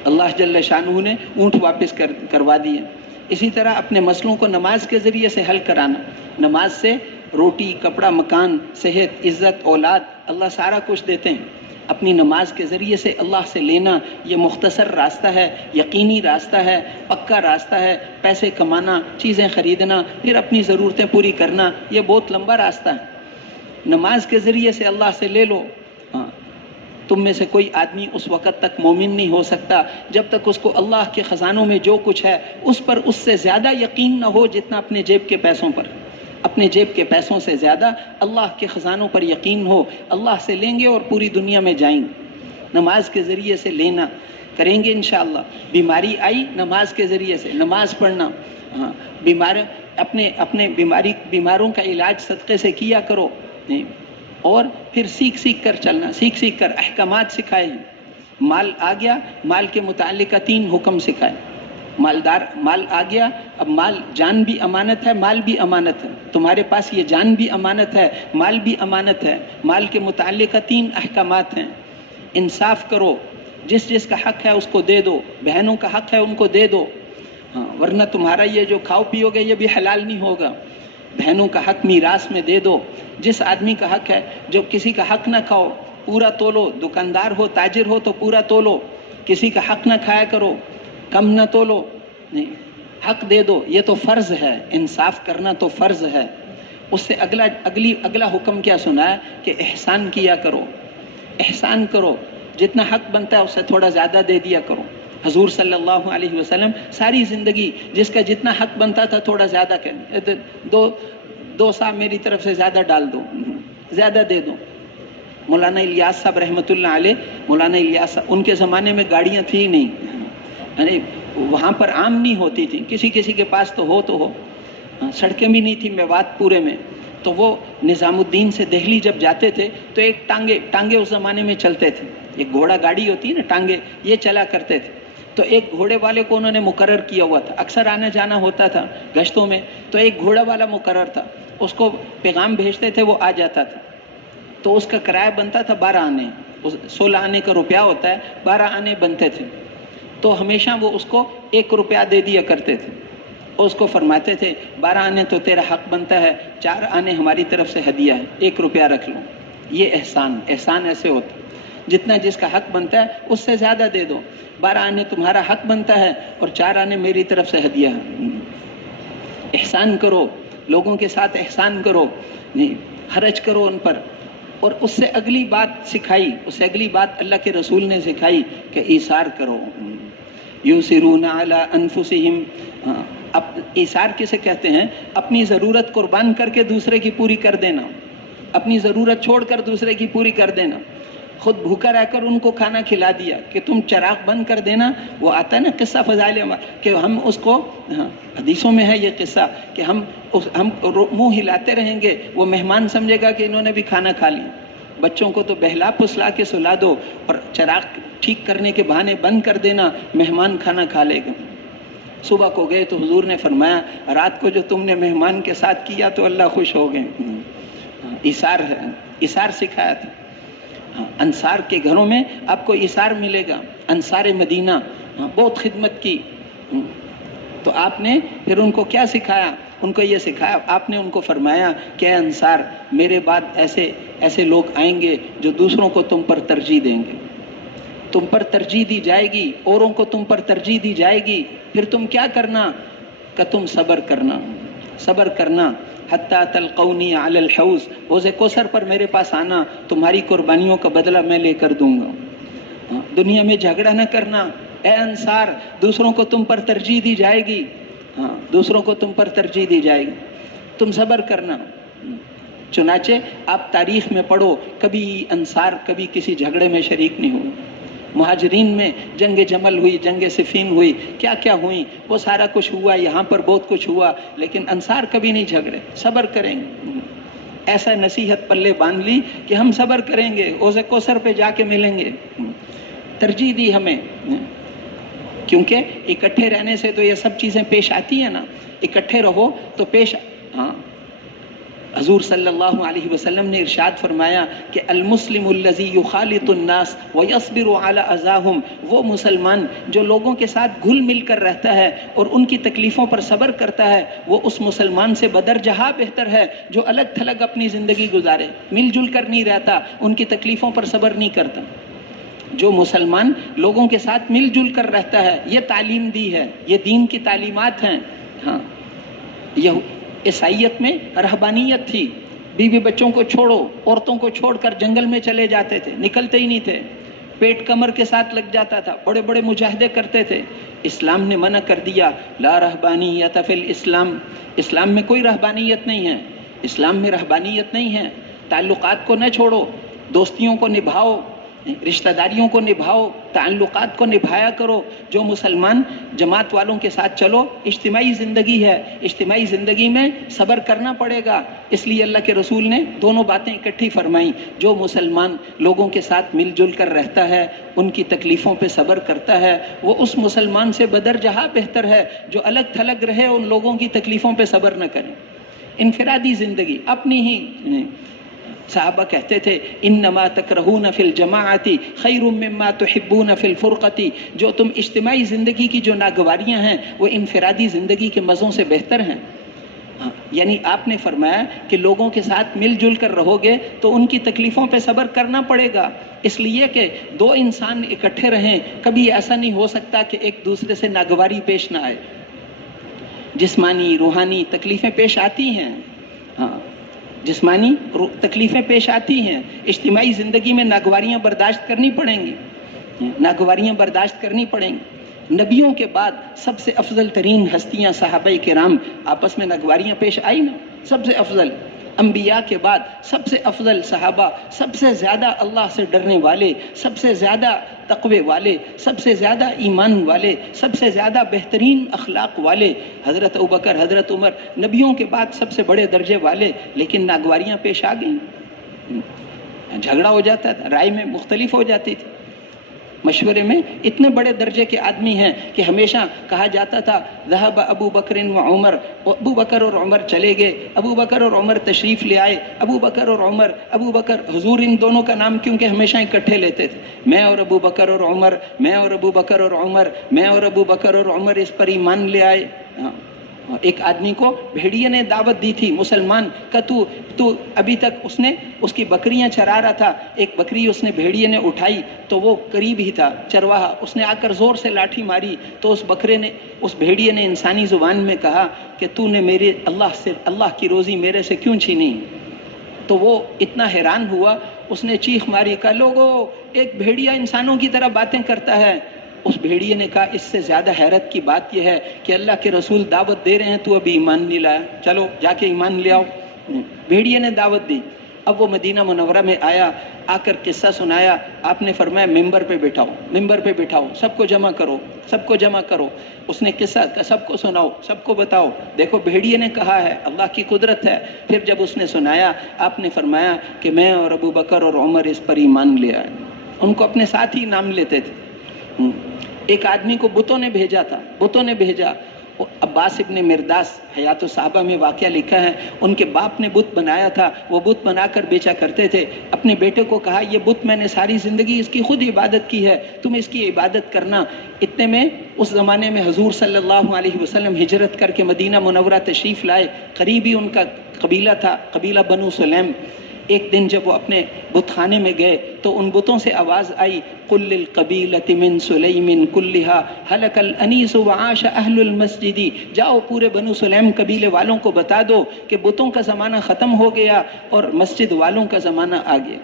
اللہ جل شانہ نے اونٹ واپس کروا دیے. اسی طرح اپنے مسئلوں کو نماز کے ذریعے سے حل کرانا. نماز سے روٹی، کپڑا، مکان، صحت، عزت، اولاد اللہ سارا کچھ دیتے ہیں. اپنی نماز کے ذریعے سے اللہ سے لینا یہ مختصر راستہ ہے، یقینی راستہ ہے، پکا راستہ ہے. پیسے کمانا، چیزیں خریدنا، پھر اپنی ضرورتیں پوری کرنا یہ بہت لمبا راستہ ہے. نماز کے ذریعے سے اللہ سے لے لو. تم میں سے کوئی آدمی اس وقت تک مومن نہیں ہو سکتا جب تک اس کو اللہ کے خزانوں میں جو کچھ ہے اس پر اس سے زیادہ یقین نہ ہو جتنا اپنے جیب کے پیسوں پر. اپنے جیب کے پیسوں سے زیادہ اللہ کے خزانوں پر یقین ہو. اللہ سے لیں گے اور پوری دنیا میں جائیں گے. نماز کے ذریعے سے لینا کریں گے انشاءاللہ. بیماری آئی نماز کے ذریعے سے نماز پڑھنا. اپنے بیماروں کا علاج صدقے سے کیا کرو. اور پھر سیکھ کر چلنا، سیکھ کر احکامات سکھائے ہیں. مال آ گیا، مال کے متعلقہ 3 حکم سکھائے. مال آ گیا، اب مال جان بھی امانت ہے، مال بھی امانت ہے. تمہارے پاس یہ جان بھی امانت ہے، مال بھی امانت ہے. مال کے متعلقہ 3 احکامات ہیں. انصاف کرو، جس کا حق ہے اس کو دے دو. بہنوں کا حق ہے ان کو دے دو، ورنہ تمہارا یہ جو کھاؤ پیو گے یہ بھی حلال نہیں ہوگا. بہنوں کا حق میراث میں دے دو. جس آدمی کا حق ہے، جو کسی کا حق نہ کھاؤ، پورا تولو. دکاندار ہو، تاجر ہو تو پورا تولو. کسی کا حق نہ کھایا کرو، کم نہ تولو. نہیں، حق دے دو. یہ تو فرض ہے، انصاف کرنا تو فرض ہے. اس سے اگلا حکم کیا سنا ہے کہ احسان کیا کرو. احسان کرو، جتنا حق بنتا ہے اس سے تھوڑا زیادہ دے دیا کرو. حضور صلی اللہ علیہ وسلم ساری زندگی جس کا جتنا حق بنتا تھا تھوڑا زیادہ دو سا میری طرف سے زیادہ ڈال دو، زیادہ دے دو. مولانا الیاس صاحب رحمۃ اللہ علیہ، مولانا الیاس صاحب ان کے زمانے میں گاڑیاں تھی نہیں، یعنی وہاں پر عام نہیں ہوتی تھی، کسی کسی کے پاس تو ہو، سڑکیں بھی نہیں تھی میوات پورے میں. تو وہ نظام الدین سے دہلی جب جاتے تھے تو ایک ٹانگے اس زمانے میں چلتے تھے، ایک گھوڑا گاڑی ہوتی ہے نا، ٹانگے یہ چلا کرتے تھے. تو ایک گھوڑے والے کو انہوں نے مقرر کیا ہوا تھا، اکثر آنا جانا ہوتا تھا گشتوں میں، تو ایک گھوڑا والا مقرر تھا، اس کو پیغام بھیجتے تھے، وہ آ جاتا تھا. تو اس کا کرایہ بنتا تھا 12 آنے، 16 آنے کا روپیہ ہوتا ہے، 12 آنے بنتے تھے. تو ہمیشہ وہ اس کو 1 روپیہ دے دیا کرتے تھے. اس کو فرماتے تھے 12 آنے تو تیرا حق بنتا ہے، 4 آنے ہماری طرف سے ہدیہ ہے، 1 روپیہ رکھ لو. یہ احسان ایسے ہوتا ہے، جتنا جس کا حق بنتا ہے اس سے زیادہ دے دو. 12 آنے تمہارا حق بنتا ہے اور 4 آنے میری طرف سے ہدیہ ہے. احسان کرو، لوگوں کے ساتھ احسان کرو، حرج کرو ان پر. اور اس سے اگلی بات سکھائی، اس سے اگلی بات اللہ کے رسول نے سکھائی کہ ایثار کرو. یؤثرون علی انفسہم. اب ایثار کسے کہتے ہیں؟ اپنی ضرورت قربان کر کے دوسرے کی پوری کر دینا، اپنی ضرورت چھوڑ کر دوسرے کی پوری کر دینا. خود بھوکا رہ کر ان کو کھانا کھلا دیا کہ تم چراغ بند کر دینا. وہ آتا ہے نا قصہ فضائل کہ ہم اس کو، حدیثوں میں ہے یہ قصہ کہ ہم منہ ہلاتے رہیں گے، وہ مہمان سمجھے گا کہ انہوں نے بھی کھانا کھا لیا. بچوں کو تو بہلا پسلا کے سلا دو اور چراغ ٹھیک کرنے کے بہانے بند کر دینا، مہمان کھانا کھا لے گا. صبح کو گئے تو حضور نے فرمایا رات کو جو تم نے مہمان کے ساتھ کیا تو اللہ خوش ہو گئے. ایثار سکھایا تھا. انصار کے گھروں میں آپ کو ایثار ملے گا. انصار مدینہ بہت خدمت کی. تو آپ نے پھر ان کو کیا سکھایا؟ ان کو یہ سکھایا، آپ نے ان کو فرمایا کہ اے انصار، میرے بعد ایسے لوگ آئیں گے جو دوسروں کو تم پر ترجیح دیں گے، تم پر ترجیح دی جائے گی، اوروں کو تم پر ترجیح دی جائے گی. پھر تم کیا کرنا؟ کہ تم صبر کرنا حتی تلقونی علی الحوض، حوض کوثر پر میرے پاس آنا، تمہاری قربانیوں کا بدلہ میں لے کر دوں گا. دنیا میں جھگڑا نہ کرنا. اے انصار، دوسروں کو تم پر ترجیح دی جائے گی، دوسروں کو تم پر ترجیح دی جائے گی، تم صبر کرنا. چنانچہ آپ تاریخ میں پڑھو، کبھی انصار کبھی کسی جھگڑے میں شریک نہیں ہوئے. مہاجرین میں جنگ جمل ہوئی، جنگ صفین ہوئی، کیا کیا ہوئی، وہ سارا کچھ ہوا، یہاں پر بہت کچھ ہوا، لیکن انصار کبھی نہیں جھگڑے. صبر کریں گے. ایسا نصیحت پلے باندھ لی کہ ہم صبر کریں گے، حوض کوثر پہ جا کے ملیں گے. ترجیح دی ہمیں، کیونکہ اکٹھے رہنے سے تو یہ سب چیزیں پیش آتی ہیں نا. اکٹھے رہو تو پیش. حضور صلی اللہ علیہ وسلم نے ارشاد فرمایا کہ المسلم الذی یخالط الناس ویصبر علی اذاہم، وہ مسلمان جو لوگوں کے ساتھ گھل مل کر رہتا ہے اور ان کی تکلیفوں پر صبر کرتا ہے، وہ اس مسلمان سے بدرجہ بہتر ہے جو الگ تھلگ اپنی زندگی گزارے، مل جل کر نہیں رہتا، ان کی تکلیفوں پر صبر نہیں کرتا. جو مسلمان لوگوں کے ساتھ مل جل کر رہتا ہے، یہ تعلیم دی ہے، یہ دین کی تعلیمات ہیں. عیسائیت میں رہبانیت تھی، بیوی بچوں کو چھوڑو، عورتوں کو چھوڑ کر جنگل میں چلے جاتے تھے، نکلتے ہی نہیں تھے، پیٹ کمر کے ساتھ لگ جاتا تھا، بڑے بڑے مجاہدے کرتے تھے. اسلام نے منع کر دیا، لا رہبانیت فی الاسلام، اسلام میں کوئی رہبانیت نہیں ہے، اسلام میں رہبانیت نہیں ہے. تعلقات کو نہ چھوڑو، دوستیوں کو نبھاؤ، رشتہ داریوں کو نبھاؤ، تعلقات کو نبھایا کرو. جو مسلمان جماعت والوں کے ساتھ چلو، اجتماعی زندگی ہے، اجتماعی زندگی میں صبر کرنا پڑے گا. اس لیے اللہ کے رسول نے دونوں باتیں اکٹھی فرمائیں. جو مسلمان لوگوں کے ساتھ مل جل کر رہتا ہے، ان کی تکلیفوں پہ صبر کرتا ہے، وہ اس مسلمان سے بدرجہ بہتر ہے جو الگ تھلگ رہے، ان لوگوں کی تکلیفوں پہ صبر نہ کرے. انفرادی زندگی اپنی ہی. صحابہ کہتے تھے انما تکرہون فی الجماعت خیر مما تحبون فی الفرقۃ، جو تم اجتماعی زندگی کی جو ناگواریاں ہیں وہ انفرادی زندگی کے مزوں سے بہتر ہیں. یعنی آپ نے فرمایا کہ لوگوں کے ساتھ مل جل کر رہو گے تو ان کی تکلیفوں پہ صبر کرنا پڑے گا. اس لیے کہ دو انسان اکٹھے رہیں، کبھی ایسا نہیں ہو سکتا کہ ایک دوسرے سے ناگواری پیش نہ آئے. جسمانی روحانی تکلیفیں پیش آتی ہیں، جسمانی تکلیفیں پیش آتی ہیں، اجتماعی زندگی میں ناگواریاں برداشت کرنی پڑیں گی، ناگواریاں برداشت کرنی پڑیں گی. نبیوں کے بعد سب سے افضل ترین ہستیاں صحابہ کرام، آپس میں ناگواریاں پیش آئی نا، سب سے افضل. انبیاء کے بعد سب سے افضل صحابہ، سب سے زیادہ اللہ سے ڈرنے والے، سب سے زیادہ تقوی والے، سب سے زیادہ ایمان والے، سب سے زیادہ بہترین اخلاق والے حضرت ابوبکر، حضرت عمر، نبیوں کے بعد سب سے بڑے درجے والے، لیکن ناگواریاں پیش آ گئیں، جھگڑا ہو جاتا تھا، رائے میں مختلف ہو جاتی تھی، مشورے میں اتنے بڑے درجے کے آدمی ہیں کہ ہمیشہ کہا جاتا تھا ذهب ابو بکر و عمر، ابو بکر اور عمر چلے گئے، ابو بکر اور عمر تشریف لے آئے، ابو بکر اور عمر، ابو بکر، حضور ان دونوں کا نام کیونکہ ہمیشہ اکٹھے لیتے تھے، میں اور ابو بکر اور عمر، میں اور ابو بکر اور عمر، میں اور ابو بکر اور عمر اس پر ایمان لے آئے۔ ایک آدمی کو بھیڑیے نے دعوت دی تھی، مسلمان کا، تو ابھی تک اس نے اس کی بکریاں چرا رہا تھا، ایک بکری اس نے بھیڑیے نے اٹھائی تو وہ قریب ہی تھا چرواہا، اس نے آ کر زور سے لاٹھی ماری تو اس بھیڑیے نے انسانی زبان میں کہا کہ تو نے میرے اللہ کی روزی میرے سے کیوں چھینی؟ تو وہ اتنا حیران ہوا، اس نے چیخ ماری، کہا لوگوں، ایک بھیڑیا انسانوں کی طرح باتیں کرتا ہے۔ اس بھیڑیے نے کہا اس سے زیادہ حیرت کی بات یہ ہے کہ اللہ کے رسول دعوت دے رہے ہیں، تو ابھی ایمان نہیں لایا، چلو جا کے ایمان لے آؤ۔ بھیڑیے نے دعوت دی، اب وہ مدینہ منورہ میں آیا، آ کر قصہ سنایا، آپ نے فرمایا ممبر پہ بٹھاؤ، سب کو جمع کرو، اس نے قصہ سب کو سناؤ، سب کو بتاؤ، دیکھو بھیڑیے نے کہا ہے، اللہ کی قدرت ہے۔ پھر جب اس نے سنایا، آپ نے فرمایا کہ میں اور ابو بکر اور عمر اس پر ایمان لے آئے۔ ان کو اپنے ساتھ ہی نام لیتے تھے۔ ایک آدمی کو بتوں نے بھیجا، عباس ابن مرداس، حیات الصحابہ میں واقعہ لکھا ہے، ان کے باپ نے بت بنایا تھا، وہ بت بنا کر بیچا کرتے تھے، اپنے بیٹے کو کہا یہ بت میں نے ساری زندگی اس کی خود عبادت کی ہے، تم اس کی عبادت کرنا۔ اتنے میں اس زمانے میں حضور صلی اللہ علیہ وسلم ہجرت کر کے مدینہ منورہ تشریف لائے، قریب ہی ان کا قبیلہ تھا، قبیلہ بنو سلیم۔ ایک دن جب وہ اپنے بت خانے میں گئے تو ان بتوں سے آواز آئی، قل للقبیلۃ من سلیم کلھا ہلک الانیس وعاش اہل المسجد، جاؤ پورے بنو سلیم قبیلے والوں کو بتا دو کہ بتوں کا زمانہ ختم ہو گیا اور مسجد والوں کا زمانہ آ گیا۔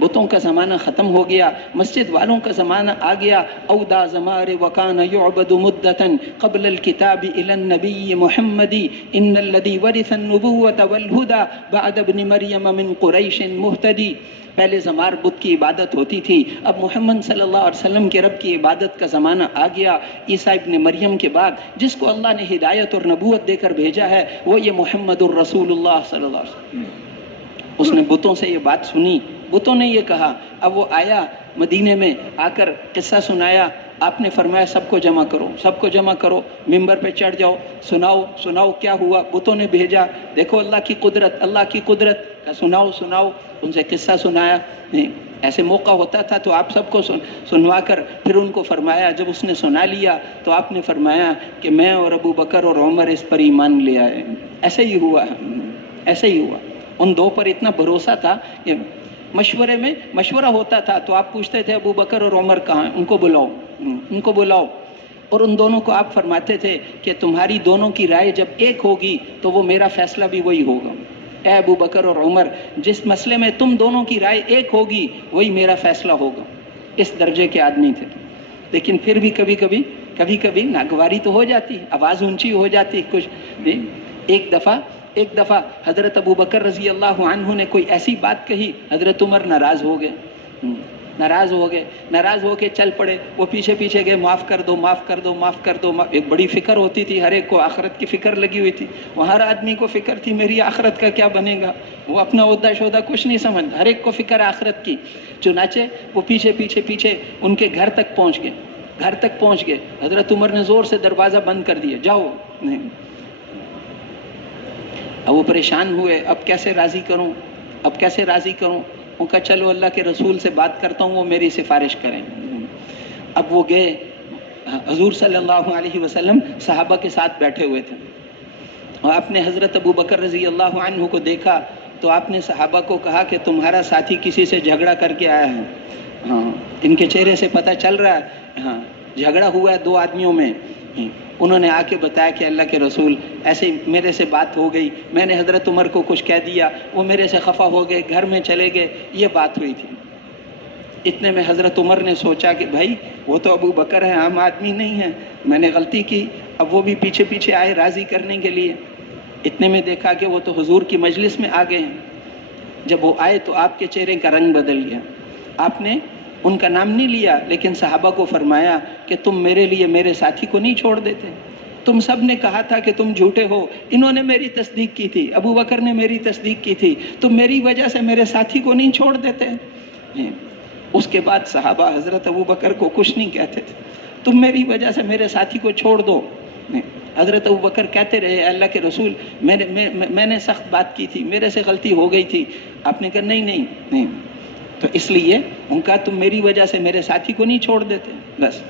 بتوں کا زمانہ ختم ہو گیا، مسجد والوں کا زمانہ آ گیا۔ اودا زمار وکان یعبد مدتا قبل الکتاب الی النبی محمد ان الذی ورث النبوۃ والہدی بعد ابن مریم من قریش مہتدی۔ پہلے زمار بت کی عبادت ہوتی تھی، اب محمد صلی اللہ علیہ وسلم کے رب کی عبادت کا زمانہ آ گیا۔ عیسیٰ ابن مریم کے بعد جس کو اللہ نے ہدایت اور نبوت دے کر بھیجا ہے وہ یہ محمد الرسول اللہ صلی اللہ علیہ وسلم۔ اس نے بتوں سے یہ بات سنی، بتوں نے یہ کہا، اب وہ آیا مدینے میں، آ کر قصہ سنایا، آپ نے فرمایا سب کو جمع کرو، ممبر پہ چڑھ جاؤ، سناؤ کیا ہوا۔ بتوں نے بھیجا، دیکھو اللہ کی قدرت، سناؤ، ان سے قصہ سنایا۔ ایسے موقع ہوتا تھا تو آپ سب کو سنوا کر پھر ان کو فرمایا، جب اس نے سنا لیا تو آپ نے فرمایا کہ میں اور ابو بکر اور عمر اس پر ایمان لے آئے۔ ایسے ہی ہوا، ان دو پر اتنا بھروسہ تھا کہ مشورہ ہوتا تھا تو آپ پوچھتے تھے ابو بکر اور عمر کہاں ہیں، ان کو بلاؤ، اور ان دونوں کو آپ فرماتے تھے کہ تمہاری دونوں کی رائے جب ایک ہوگی تو وہ میرا فیصلہ بھی وہی ہوگا۔ اے ابو بکر اور عمر، جس مسئلے میں تم دونوں کی رائے ایک ہوگی وہی میرا فیصلہ ہوگا۔ اس درجے کے آدمی تھے، لیکن پھر بھی کبھی کبھی ناگواری تو ہو جاتی، آواز اونچی ہو جاتی کچھ۔ ایک دفعہ حضرت ابو بکر رضی اللہ عنہ نے کوئی ایسی بات کہی، حضرت عمر ناراض ہو کے چل پڑے، وہ پیچھے گئے، معاف کر دو۔ ایک بڑی فکر ہوتی تھی، ہر ایک کو آخرت کی فکر لگی ہوئی تھی، وہ ہر آدمی کو فکر تھی میری آخرت کا کیا بنے گا، وہ اپنا عہدہ شہدہ کچھ نہیں سمجھ، ہر ایک کو فکر آخرت کی۔ چنانچہ وہ پیچھے ان کے گھر تک پہنچ گئے، حضرت عمر نے زور سے دروازہ بند کر دیا، جاؤ نہیں۔ اب وہ پریشان ہوئے، اب کیسے راضی کروں، ان کا چلو اللہ کے رسول سے بات کرتا ہوں، وہ میری سفارش کریں۔ اب وہ گئے، حضور صلی اللہ علیہ وسلم صحابہ کے ساتھ بیٹھے ہوئے تھے، اور آپ نے حضرت ابو بکر رضی اللہ عنہ کو دیکھا تو آپ نے صحابہ کو کہا کہ تمہارا ساتھی کسی سے جھگڑا کر کے آیا ہے۔ ہاں، ان کے چہرے سے پتہ چل رہا ہے، ہاں جھگڑا ہوا ہے دو آدمیوں میں۔ انہوں نے آ کے بتایا کہ اللہ کے رسول ایسے میرے سے بات ہو گئی، میں نے حضرت عمر کو کچھ کہہ دیا، وہ میرے سے خفا ہو گئے، گھر میں چلے گئے، یہ بات ہوئی تھی۔ اتنے میں حضرت عمر نے سوچا کہ بھائی وہ تو ابو بکر ہے، عام آدمی نہیں ہے، میں نے غلطی کی، اب وہ بھی پیچھے آئے راضی کرنے کے لیے۔ اتنے میں دیکھا کہ وہ تو حضور کی مجلس میں آ گئے ہیں۔ جب وہ آئے تو آپ کے چہرے کا رنگ بدل گیا، آپ نے ان کا نام نہیں لیا، لیکن صحابہ کو فرمایا کہ تم میرے لیے میرے ساتھی کو نہیں چھوڑ دیتے؟ تم سب نے کہا تھا کہ تم جھوٹے ہو، انہوں نے میری تصدیق کی تھی، ابو بکر نے میری تصدیق کی تھی، تم میری وجہ سے میرے ساتھی کو نہیں چھوڑ دیتے؟ اس کے بعد صحابہ حضرت ابو بکر کو کچھ نہیں کہتے تھے، تم میری وجہ سے میرے ساتھی کو چھوڑ دو۔ حضرت ابو بکر کہتے رہے اللہ کے رسول میں نے سخت بات کی تھی، میرے سے غلطی ہو گئی تھی۔ آپ نے کہا نہیں۔ تو اس لیے ان کا تم میری وجہ سے میرے ساتھی کو نہیں چھوڑ دیتے، بس۔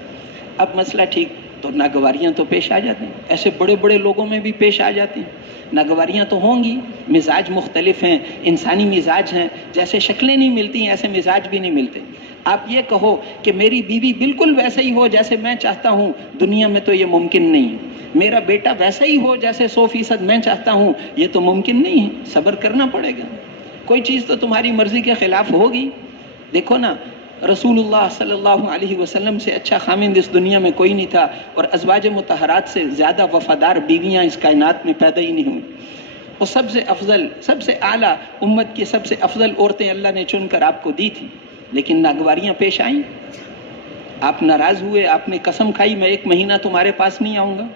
اب مسئلہ ٹھیک، تو ناگواریاں تو پیش آ جاتی ہیں، ایسے بڑے بڑے لوگوں میں بھی پیش آ جاتی ہیں، ناگواریاں تو ہوں گی، مزاج مختلف ہیں، انسانی مزاج ہیں، جیسے شکلیں نہیں ملتی ہیں ایسے مزاج بھی نہیں ملتے۔ آپ یہ کہو کہ میری بیوی بالکل ویسا ہی ہو جیسے میں چاہتا ہوں، دنیا میں تو یہ ممکن نہیں ہے۔ میرا بیٹا ویسا ہی ہو جیسے 100% میں چاہتا ہوں، یہ تو ممکن نہیں ہے، صبر کرنا پڑے گا۔ کوئی چیز تو تمہاری مرضی کے خلاف ہوگی۔ دیکھو نا، رسول اللہ صلی اللہ علیہ وسلم سے اچھا خامند اس دنیا میں کوئی نہیں تھا، اور ازواج مطہرات سے زیادہ وفادار بیویاں اس کائنات میں پیدا ہی نہیں ہوئی۔ اور سب سے افضل، سب سے اعلیٰ، امت کی سب سے افضل عورتیں اللہ نے چن کر آپ کو دی تھی، لیکن ناگواریاں پیش آئیں، آپ ناراض ہوئے، آپ نے قسم کھائی میں 1 مہینہ تمہارے پاس نہیں آؤں گا۔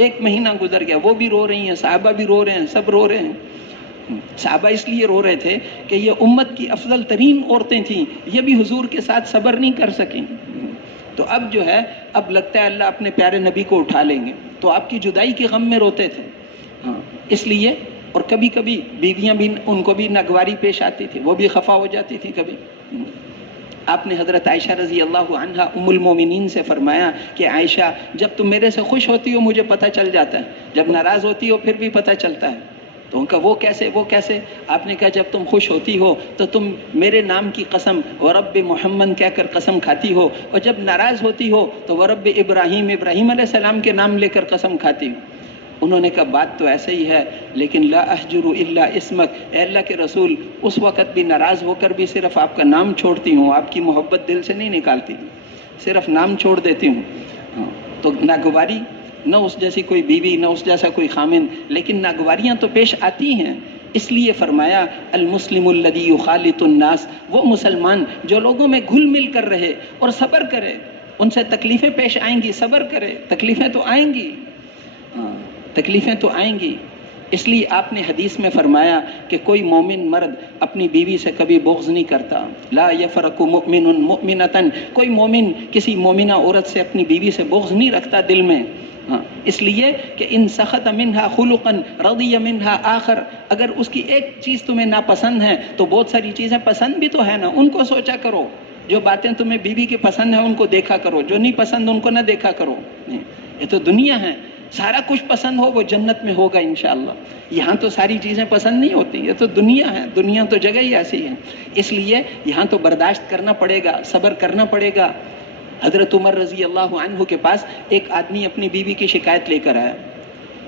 1 مہینہ گزر گیا، وہ بھی رو رہی ہیں، صحابہ بھی رو رہے ہیں، سب رو رہے ہیں۔ صحابہ اس لیے رو رہے تھے کہ یہ امت کی افضل ترین عورتیں تھیں، یہ بھی حضور کے ساتھ صبر نہیں کر سکیں۔ تو اب جو ہے، اب لگتا ہے اللہ اپنے پیارے نبی کو اٹھا لیں گے، تو آپ کی جدائی کے غم میں روتے تھے۔ اس لیے، اور کبھی کبھی بیویاں بھی، ان کو بھی ناگواری پیش آتی تھی، وہ بھی خفا ہو جاتی تھی کبھی۔ آپ نے حضرت عائشہ رضی اللہ عنہا ام المومنین سے فرمایا کہ عائشہ، جب تم میرے سے خوش ہوتی ہو مجھے پتہ چل جاتا ہے، جب ناراض ہوتی ہو پھر بھی پتہ چلتا ہے۔ تو ان کا وہ کیسے؟ آپ نے کہا جب تم خوش ہوتی ہو تو تم میرے نام کی قسم ورب محمد کہہ کر قسم کھاتی ہو، اور جب ناراض ہوتی ہو تو ورب ابراہیم علیہ السلام کے نام لے کر قسم کھاتی ہو۔ انہوں نے کہا بات تو ایسے ہی ہے، لیکن لا احجر الا اسمک، اے اللہ کے رسول، اس وقت بھی ناراض ہو کر بھی صرف آپ کا نام چھوڑتی ہوں، آپ کی محبت دل سے نہیں نکالتی، صرف نام چھوڑ دیتی ہوں۔ تو ناگواری، نہ اس جیسی کوئی بیوی، نہ اس جیسا کوئی خامند، لیکن ناگواریاں تو پیش آتی ہیں۔ اس لیے فرمایا المسلم الذی یخالط الناس، وہ مسلمان جو لوگوں میں گھل مل کر رہے اور صبر کرے، ان سے تکلیفیں پیش آئیں گی، صبر کرے، تکلیفیں تو آئیں گی، تکلیفیں تو آئیں گی۔ اس لیے آپ نے حدیث میں فرمایا کہ کوئی مومن مرد اپنی بیوی سے کبھی بغض نہیں کرتا، لا یفرق مؤمن مؤمنۃ، کوئی مومن کسی مومنہ عورت سے اپنی بیوی سے بغض نہیں رکھتا دل میں۔ اس لیے کہ ان سخط منہا خلقا رضی منہا آخر، اگر اس کی ایک چیز تمہیں ناپسند ہے تو بہت ساری چیزیں پسند بھی تو ہے نا، ان کو سوچا کرو۔ جو باتیں تمہیں بیوی کی پسند ہیں ان کو دیکھا کرو، جو نہیں پسند ان کو نہ دیکھا کرو۔ یہ تو دنیا ہے، سارا کچھ پسند ہو وہ جنت میں ہوگا انشاءاللہ، یہاں تو ساری چیزیں پسند نہیں ہوتی، یہ تو دنیا ہے، دنیا تو جگہ ہی ایسی ہے۔ اس لیے یہاں تو برداشت کرنا پڑے گا، صبر کرنا پڑے گا۔ حضرت عمر رضی اللہ عنہ کے پاس ایک آدمی اپنی بیوی کی شکایت لے کر آیا۔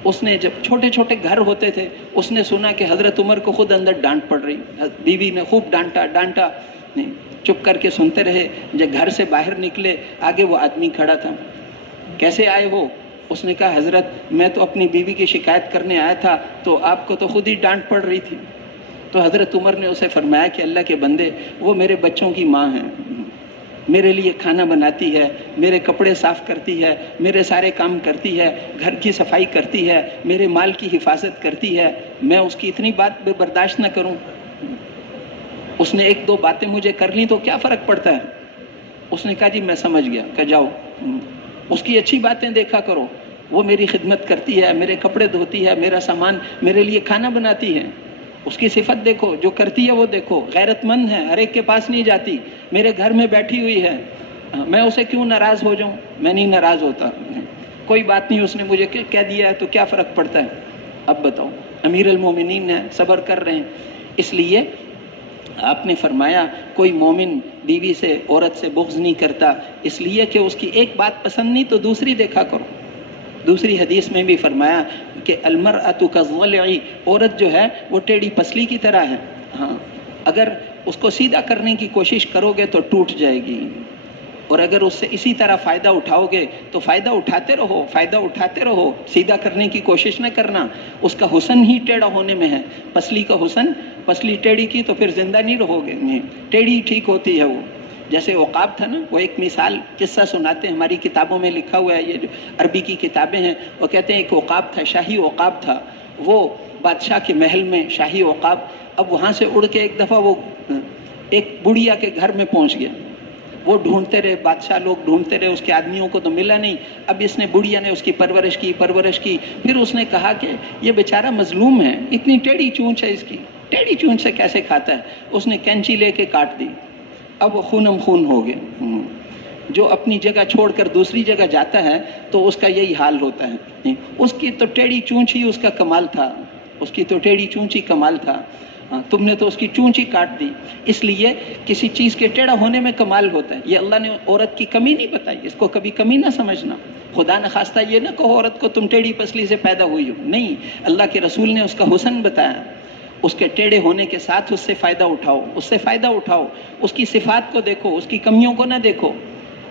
اس نے، جب چھوٹے چھوٹے گھر ہوتے تھے، اس نے سنا کہ حضرت عمر کو خود اندر ڈانٹ پڑ رہی، بیوی نے خوب ڈانٹا، نہیں چپ کر کے سنتے رہے۔ جب گھر سے باہر نکلے، آگے وہ آدمی کھڑا تھا۔ کیسے آئے وہ؟ اس نے کہا حضرت میں تو اپنی بیوی کی شکایت کرنے آیا تھا، تو آپ کو تو خود ہی ڈانٹ پڑ رہی تھی۔ تو حضرت عمر نے اسے فرمایا کہ اللہ کے بندے، وہ میرے بچوں کی ماں ہیں، میرے لیے کھانا بناتی ہے، میرے کپڑے صاف کرتی ہے، میرے سارے کام کرتی ہے، گھر کی صفائی کرتی ہے، میرے مال کی حفاظت کرتی ہے، میں اس کی اتنی بات برداشت نہ کروں؟ اس نے 1-2 باتیں مجھے کر لیں تو کیا فرق پڑتا ہے؟ اس نے کہا جی میں سمجھ گیا، کہ جاؤ اس کی اچھی باتیں دیکھا کرو، وہ میری خدمت کرتی ہے، میرے کپڑے دھوتی ہے، میرا سامان، میرے لیے کھانا بناتی ہے، اس کی صفت دیکھو، جو کرتی ہے وہ دیکھو، غیرت مند ہے، ہر ایک کے پاس نہیں جاتی، میرے گھر میں بیٹھی ہوئی ہے، میں اسے کیوں ناراض ہو جاؤں؟ میں نہیں ناراض ہوتا، کوئی بات نہیں، اس نے مجھے کہہ دیا ہے تو کیا فرق پڑتا ہے؟ اب بتاؤ، امیر المومنین ہے، صبر کر رہے ہیں۔ اس لیے آپ نے فرمایا کوئی مومن بیوی سے، عورت سے بغض نہیں کرتا، اس لیے کہ اس کی ایک بات پسند نہیں تو دوسری دیکھا کرو۔ دوسری حدیث میں بھی فرمایا کہ المرأۃ کالضلع، عورت جو ہے وہ ٹیڑھی پسلی کی طرح ہے، اگر اس کو سیدھا کرنے کی کوشش کرو گے تو ٹوٹ جائے گی، اور اگر اس سے اسی طرح فائدہ اٹھاؤ گے تو فائدہ اٹھاتے رہو، سیدھا کرنے کی کوشش نہ کرنا۔ اس کا حسن ہی ٹیڑھا ہونے میں ہے، پسلی کا حسن، پسلی ٹیڑھی کی تو پھر زندہ نہیں رہو گے، ٹیڑھی ٹھیک ہوتی ہے وہ۔ جیسے عقاب تھا نا، وہ ایک مثال قصہ سناتے ہیں، ہماری کتابوں میں لکھا ہوا ہے، یہ جو عربی کی کتابیں ہیں وہ کہتے ہیں ایک عقاب تھا، شاہی عقاب تھا، وہ بادشاہ کے محل میں شاہی عقاب، اب وہاں سے اڑ کے ایک دفعہ وہ ایک بڑھیا کے گھر میں پہنچ گیا، وہ ڈھونڈتے رہے، بادشاہ لوگ ڈھونڈتے رہے، اس کے آدمیوں کو تو ملا نہیں، اب اس نے بڑھیا نے اس کی پرورش کی، پھر اس نے کہا کہ یہ بیچارہ مظلوم ہے، اتنی ٹیڑھی چونچ ہے اس کی، ٹیڑھی چونچ سے کیسے کھاتا ہے، اس نے کینچی لے کے کاٹ دی، اب وہ خونم خون ہو گئے۔ جو اپنی جگہ چھوڑ کر دوسری جگہ جاتا ہے تو اس کا یہی حال ہوتا ہے، اس کی تو ٹیڑھی چونچ ہی اس کا کمال تھا، اس کی تو ٹیڑھی چونچ ہی کمال تھا، تم نے تو اس کی چونچ ہی کاٹ دی۔ اس لیے کسی چیز کے ٹیڑھا ہونے میں کمال ہوتا ہے، یہ اللہ نے عورت کی کمی نہیں بتائی، اس کو کبھی کمی نہ سمجھنا، خدا نہ خواستہ یہ نہ کہو عورت کو تم ٹیڑھی پسلی سے پیدا ہوئی ہو، نہیں، اللہ کے رسول نے اس کا حسن بتایا، اس کے ٹیڑھے ہونے کے ساتھ اس سے فائدہ اٹھاؤ، اس سے فائدہ اٹھاؤ، اس کی صفات کو دیکھو، اس کی کمیوں کو نہ دیکھو۔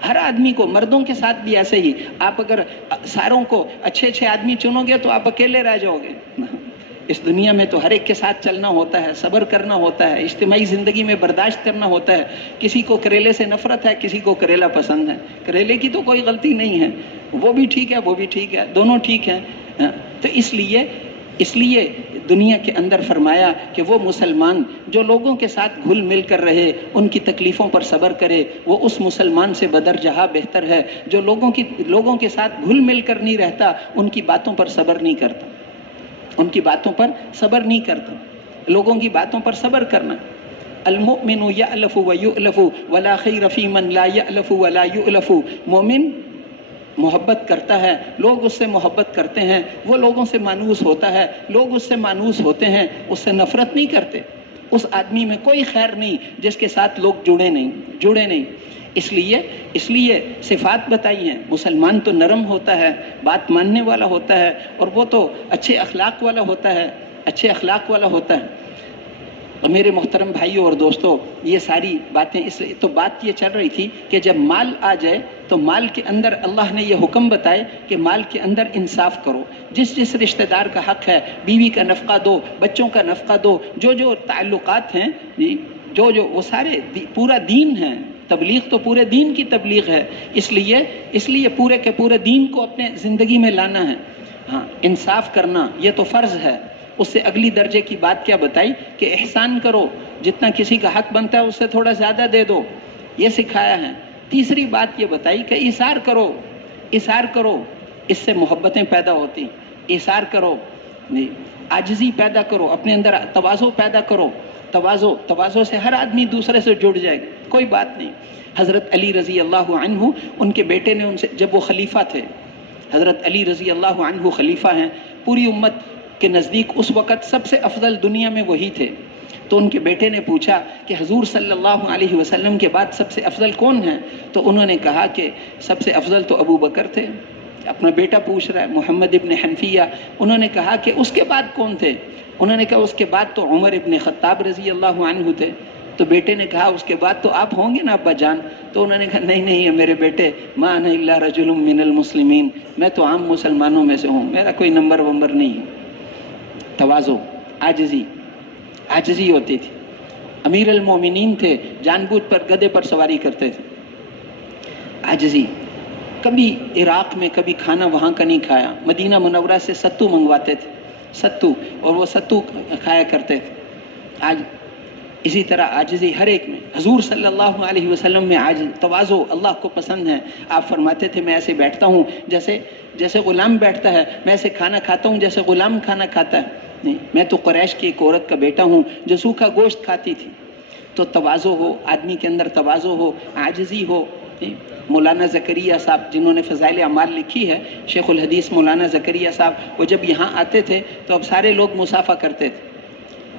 ہر آدمی کو، مردوں کے ساتھ بھی ایسے ہی، آپ اگر ساروں کو اچھے آدمی چنو گے تو آپ اکیلے رہ جاؤ گے، اس دنیا میں تو ہر ایک کے ساتھ چلنا ہوتا ہے، صبر کرنا ہوتا ہے، اجتماعی زندگی میں برداشت کرنا ہوتا ہے، کسی کو کریلے سے نفرت ہے، کسی کو کریلا پسند ہے، کریلے کی تو کوئی غلطی نہیں ہے، وہ بھی ٹھیک ہے، وہ بھی ٹھیک ہے، دونوں ٹھیک ہیں، تو اس لیے دنیا کے اندر فرمایا کہ وہ مسلمان جو لوگوں کے ساتھ گھل مل کر رہے، ان کی تکلیفوں پر صبر کرے، وہ اس مسلمان سے بدرجہ بہتر ہے جو لوگوں کے ساتھ گھل مل کر نہیں رہتا، ان کی باتوں پر صبر نہیں کرتا، ان کی باتوں پر صبر نہیں کرتا، لوگوں کی باتوں پر صبر کرنا۔ المؤمن یألف ویؤلف ولا خیر فی من لا یألف ولا یؤلف، مومن محبت کرتا ہے، لوگ اس سے محبت کرتے ہیں، وہ لوگوں سے مانوس ہوتا ہے، لوگ اس سے مانوس ہوتے ہیں، اس سے نفرت نہیں کرتے، اس آدمی میں کوئی خیر نہیں جس کے ساتھ لوگ جڑے نہیں۔ اس لیے صفات بتائی ہیں، مسلمان تو نرم ہوتا ہے، بات ماننے والا ہوتا ہے، اور وہ تو اچھے اخلاق والا ہوتا ہے۔ اور میرے محترم بھائیوں اور دوستوں، یہ ساری باتیں اس لیے تو بات یہ چل رہی تھی کہ جب مال آ جائے تو مال کے اندر اللہ نے یہ حکم بتائے کہ مال کے اندر انصاف کرو، جس رشتہ دار کا حق ہے، بیوی کا نفقہ دو، بچوں کا نفقہ دو، جو تعلقات ہیں، جو وہ سارے پورا دین ہے، تبلیغ تو پورے دین کی تبلیغ ہے، اس لیے پورے کے پورے دین کو اپنے زندگی میں لانا ہے۔ ہاں، انصاف کرنا یہ تو فرض ہے۔ اس سے اگلی درجے کی بات کیا بتائی کہ احسان کرو، جتنا کسی کا حق بنتا ہے اس سے تھوڑا زیادہ دے دو، یہ سکھایا ہے۔ تیسری بات یہ بتائی کہ ایثار کرو، اس سے محبتیں پیدا ہوتی، ایثار کرو، عاجزی پیدا کرو، اپنے اندر تواضع پیدا کرو، تواضع سے ہر آدمی دوسرے سے جڑ جائے گا، کوئی بات نہیں۔ حضرت علی رضی اللہ عنہ، ان کے بیٹے نے ان سے، جب وہ خلیفہ تھے، حضرت علی رضی اللہ عنہ خلیفہ ہیں، پوری امت کے نزدیک اس وقت سب سے افضل دنیا میں وہی تھے، تو ان کے بیٹے نے پوچھا کہ حضور صلی اللہ علیہ وسلم کے بعد سب سے افضل کون ہیں؟ تو انہوں نے کہا کہ سب سے افضل تو ابو بکر تھے۔ اپنا بیٹا پوچھ رہا ہے، محمد ابن حنفیہ۔ انہوں نے کہا کہ اس کے بعد کون تھے؟ انہوں نے کہا اس کے بعد تو عمر ابن خطاب رضی اللہ عنہ تھے۔ تو بیٹے نے کہا اس کے بعد تو آپ ہوں گے نا ابا جان؟ تو انہوں نے کہا نہیں میرے بیٹے، ما انا الا رجل من المسلمین، میں تو عام مسلمانوں میں سے ہوں، میرا کوئی نمبر نہیں ہے۔ تواضع، عاجزی ہوتی تھی۔ امیر المومنین تھے، جان بوجھ پر گدھے پر سواری کرتے تھے، عاجزی۔ کبھی عراق میں کبھی کھانا وہاں کا نہیں کھایا، مدینہ منورہ سے ستو منگواتے تھے، اور وہ ستو کھایا کرتے تھے۔ آج اسی طرح عاجزی ہر ایک میں، حضور صلی اللہ علیہ وسلم میں تواضع اللہ کو پسند ہے۔ آپ فرماتے تھے میں ایسے بیٹھتا ہوں جیسے غلام بیٹھتا ہے، میں ایسے کھانا کھاتا ہوں جیسے غلام کھانا کھاتا ہے۔ نہیں، میں تو قریش کی ایک عورت کا بیٹا ہوں جو سوکھا گوشت کھاتی تھی۔ تو تواضع ہو، آدمی کے اندر تواضع ہو، عاجزی ہو۔ مولانا زکریا صاحب جنہوں نے فضائل اعمال لکھی ہے، شیخ الحدیث مولانا زکریا صاحب، وہ جب یہاں آتے تھے تو اب سارے لوگ مصافحہ کرتے تھے۔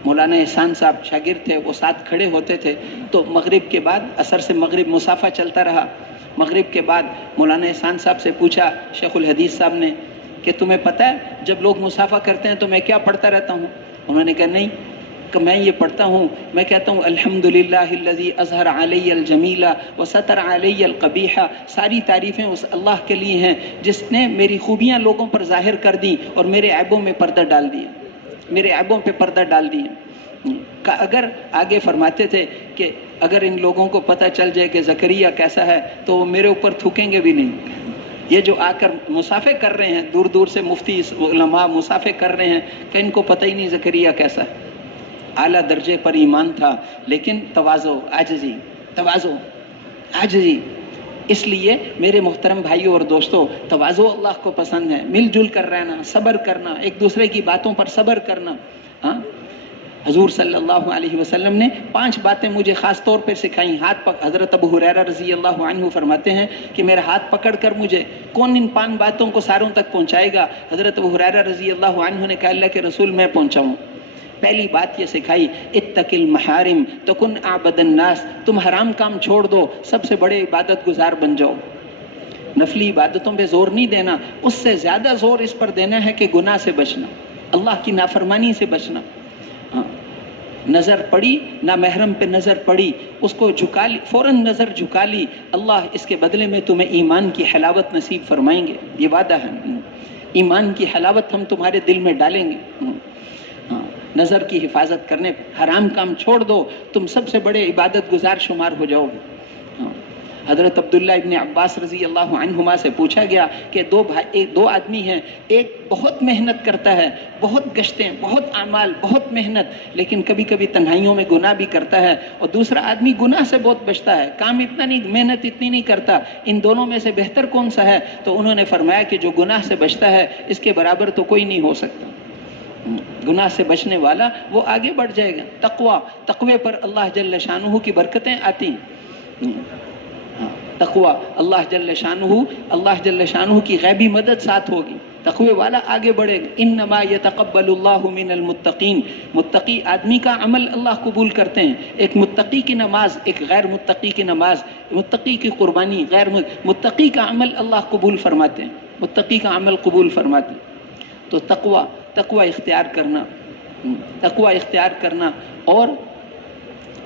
مولانا احسان صاحب شاگرد تھے، وہ ساتھ کھڑے ہوتے تھے، تو مغرب کے بعد، عصر سے مغرب مصافحہ چلتا رہا۔ مغرب کے بعد مولانا احسان صاحب سے پوچھا شیخ الحدیث صاحب نے کہ تمہیں پتہ ہے جب لوگ مصافحہ کرتے ہیں تو میں کیا پڑھتا رہتا ہوں؟ انہوں نے کہا نہیں، کہ میں یہ پڑھتا ہوں، میں کہتا ہوں الحمدللہ الذی اظہر علی الجمیل وستر علی القبیح، ساری تعریفیں اس اللہ کے لیے ہیں جس نے میری خوبیاں لوگوں پر ظاہر کر دی اور میرے عیبوں میں پردہ ڈال دیے، اگر آگے فرماتے تھے کہ اگر ان لوگوں کو پتہ چل جائے کہ زکریا کیسا ہے تو وہ میرے اوپر تھوکیں گے بھی نہیں۔ یہ جو آ کر مسافے کر رہے ہیں، دور دور سے مفتی علماء مسافے کر رہے ہیں کہ ان کو پتہ ہی نہیں زکریا کیسا ہے۔ اعلیٰ درجے پر ایمان تھا، لیکن تواضع، عاجزی، تواضع، عاجزی۔ اس لیے میرے محترم بھائیوں اور دوستوں، تواضع اللہ کو پسند ہے، مل جل کر رہنا، صبر کرنا، ایک دوسرے کی باتوں پر صبر کرنا۔ ہاں، حضور صلی اللہ علیہ وسلم نے 5 باتیں مجھے خاص طور پہ سکھائیں۔ حضرت ابو ہریرہ رضی اللہ عنہ فرماتے ہیں کہ میرا ہاتھ پکڑ کر مجھے کون ان 5 باتوں کو ساروں تک پہنچائے گا؟ حضرت ابو ہریرہ رضی اللہ عنہ نے کہا اللہ کے رسول میں پہنچاؤں۔ پہلی بات یہ سکھائی، اتق المحارم تکن اعبد الناس، تم حرام کام چھوڑ دو، سب سے بڑے عبادت گزار بن جاؤ۔ نفلی عبادتوں پہ زور نہیں دینا، اس سے زیادہ زور اس پر دینا ہے کہ گناہ سے بچنا، اللہ کی نافرمانی سے بچنا۔ نظر پڑی، نامحرم پہ نظر پڑی، اس کو جھکا لی، فوراً نظر جھکا لی، اللہ اس کے بدلے میں تمہیں ایمان کی حلاوت نصیب فرمائیں گے، یہ وعدہ ہے۔ ایمان کی حلاوت ہم تمہارے دل میں ڈالیں گے۔ نظر کی حفاظت کرنے، حرام کام چھوڑ دو، تم سب سے بڑے عبادت گزار شمار ہو جاؤ گے۔ حضرت عبداللہ ابن عباس رضی اللہ عنہما سے پوچھا گیا کہ دو آدمی ہیں، ایک بہت محنت کرتا ہے، بہت گشتیں، بہت اعمال، بہت محنت، لیکن کبھی کبھی تنہائیوں میں گناہ بھی کرتا ہے، اور دوسرا آدمی گناہ سے بہت بچتا ہے، کام اتنا نہیں، محنت اتنی نہیں کرتا، ان دونوں میں سے بہتر کون سا ہے؟ تو انہوں نے فرمایا کہ جو گناہ سے بچتا ہے اس کے برابر تو کوئی نہیں ہو سکتا۔ گناہ سے بچنے والا وہ آگے بڑھ جائے گا۔ تقوی پر اللہ جل شانہ کی برکتیں آتی ہیں۔ تقوی اللہ جل شانہ کی غیبی مدد ساتھ ہوگی، تقوی والا آگے بڑھے گا۔ انما یتقبل اللہ من المتقین، متقی آدمی کا عمل اللہ قبول کرتے ہیں۔ ایک متقی کی نماز، ایک غیر متقی کی نماز، متقی کی قربانی، غیر متقی کا عمل اللہ قبول فرماتے ہیں، متقی کا عمل قبول فرماتے ہیں۔ تو تقوی اختیار کرنا، اور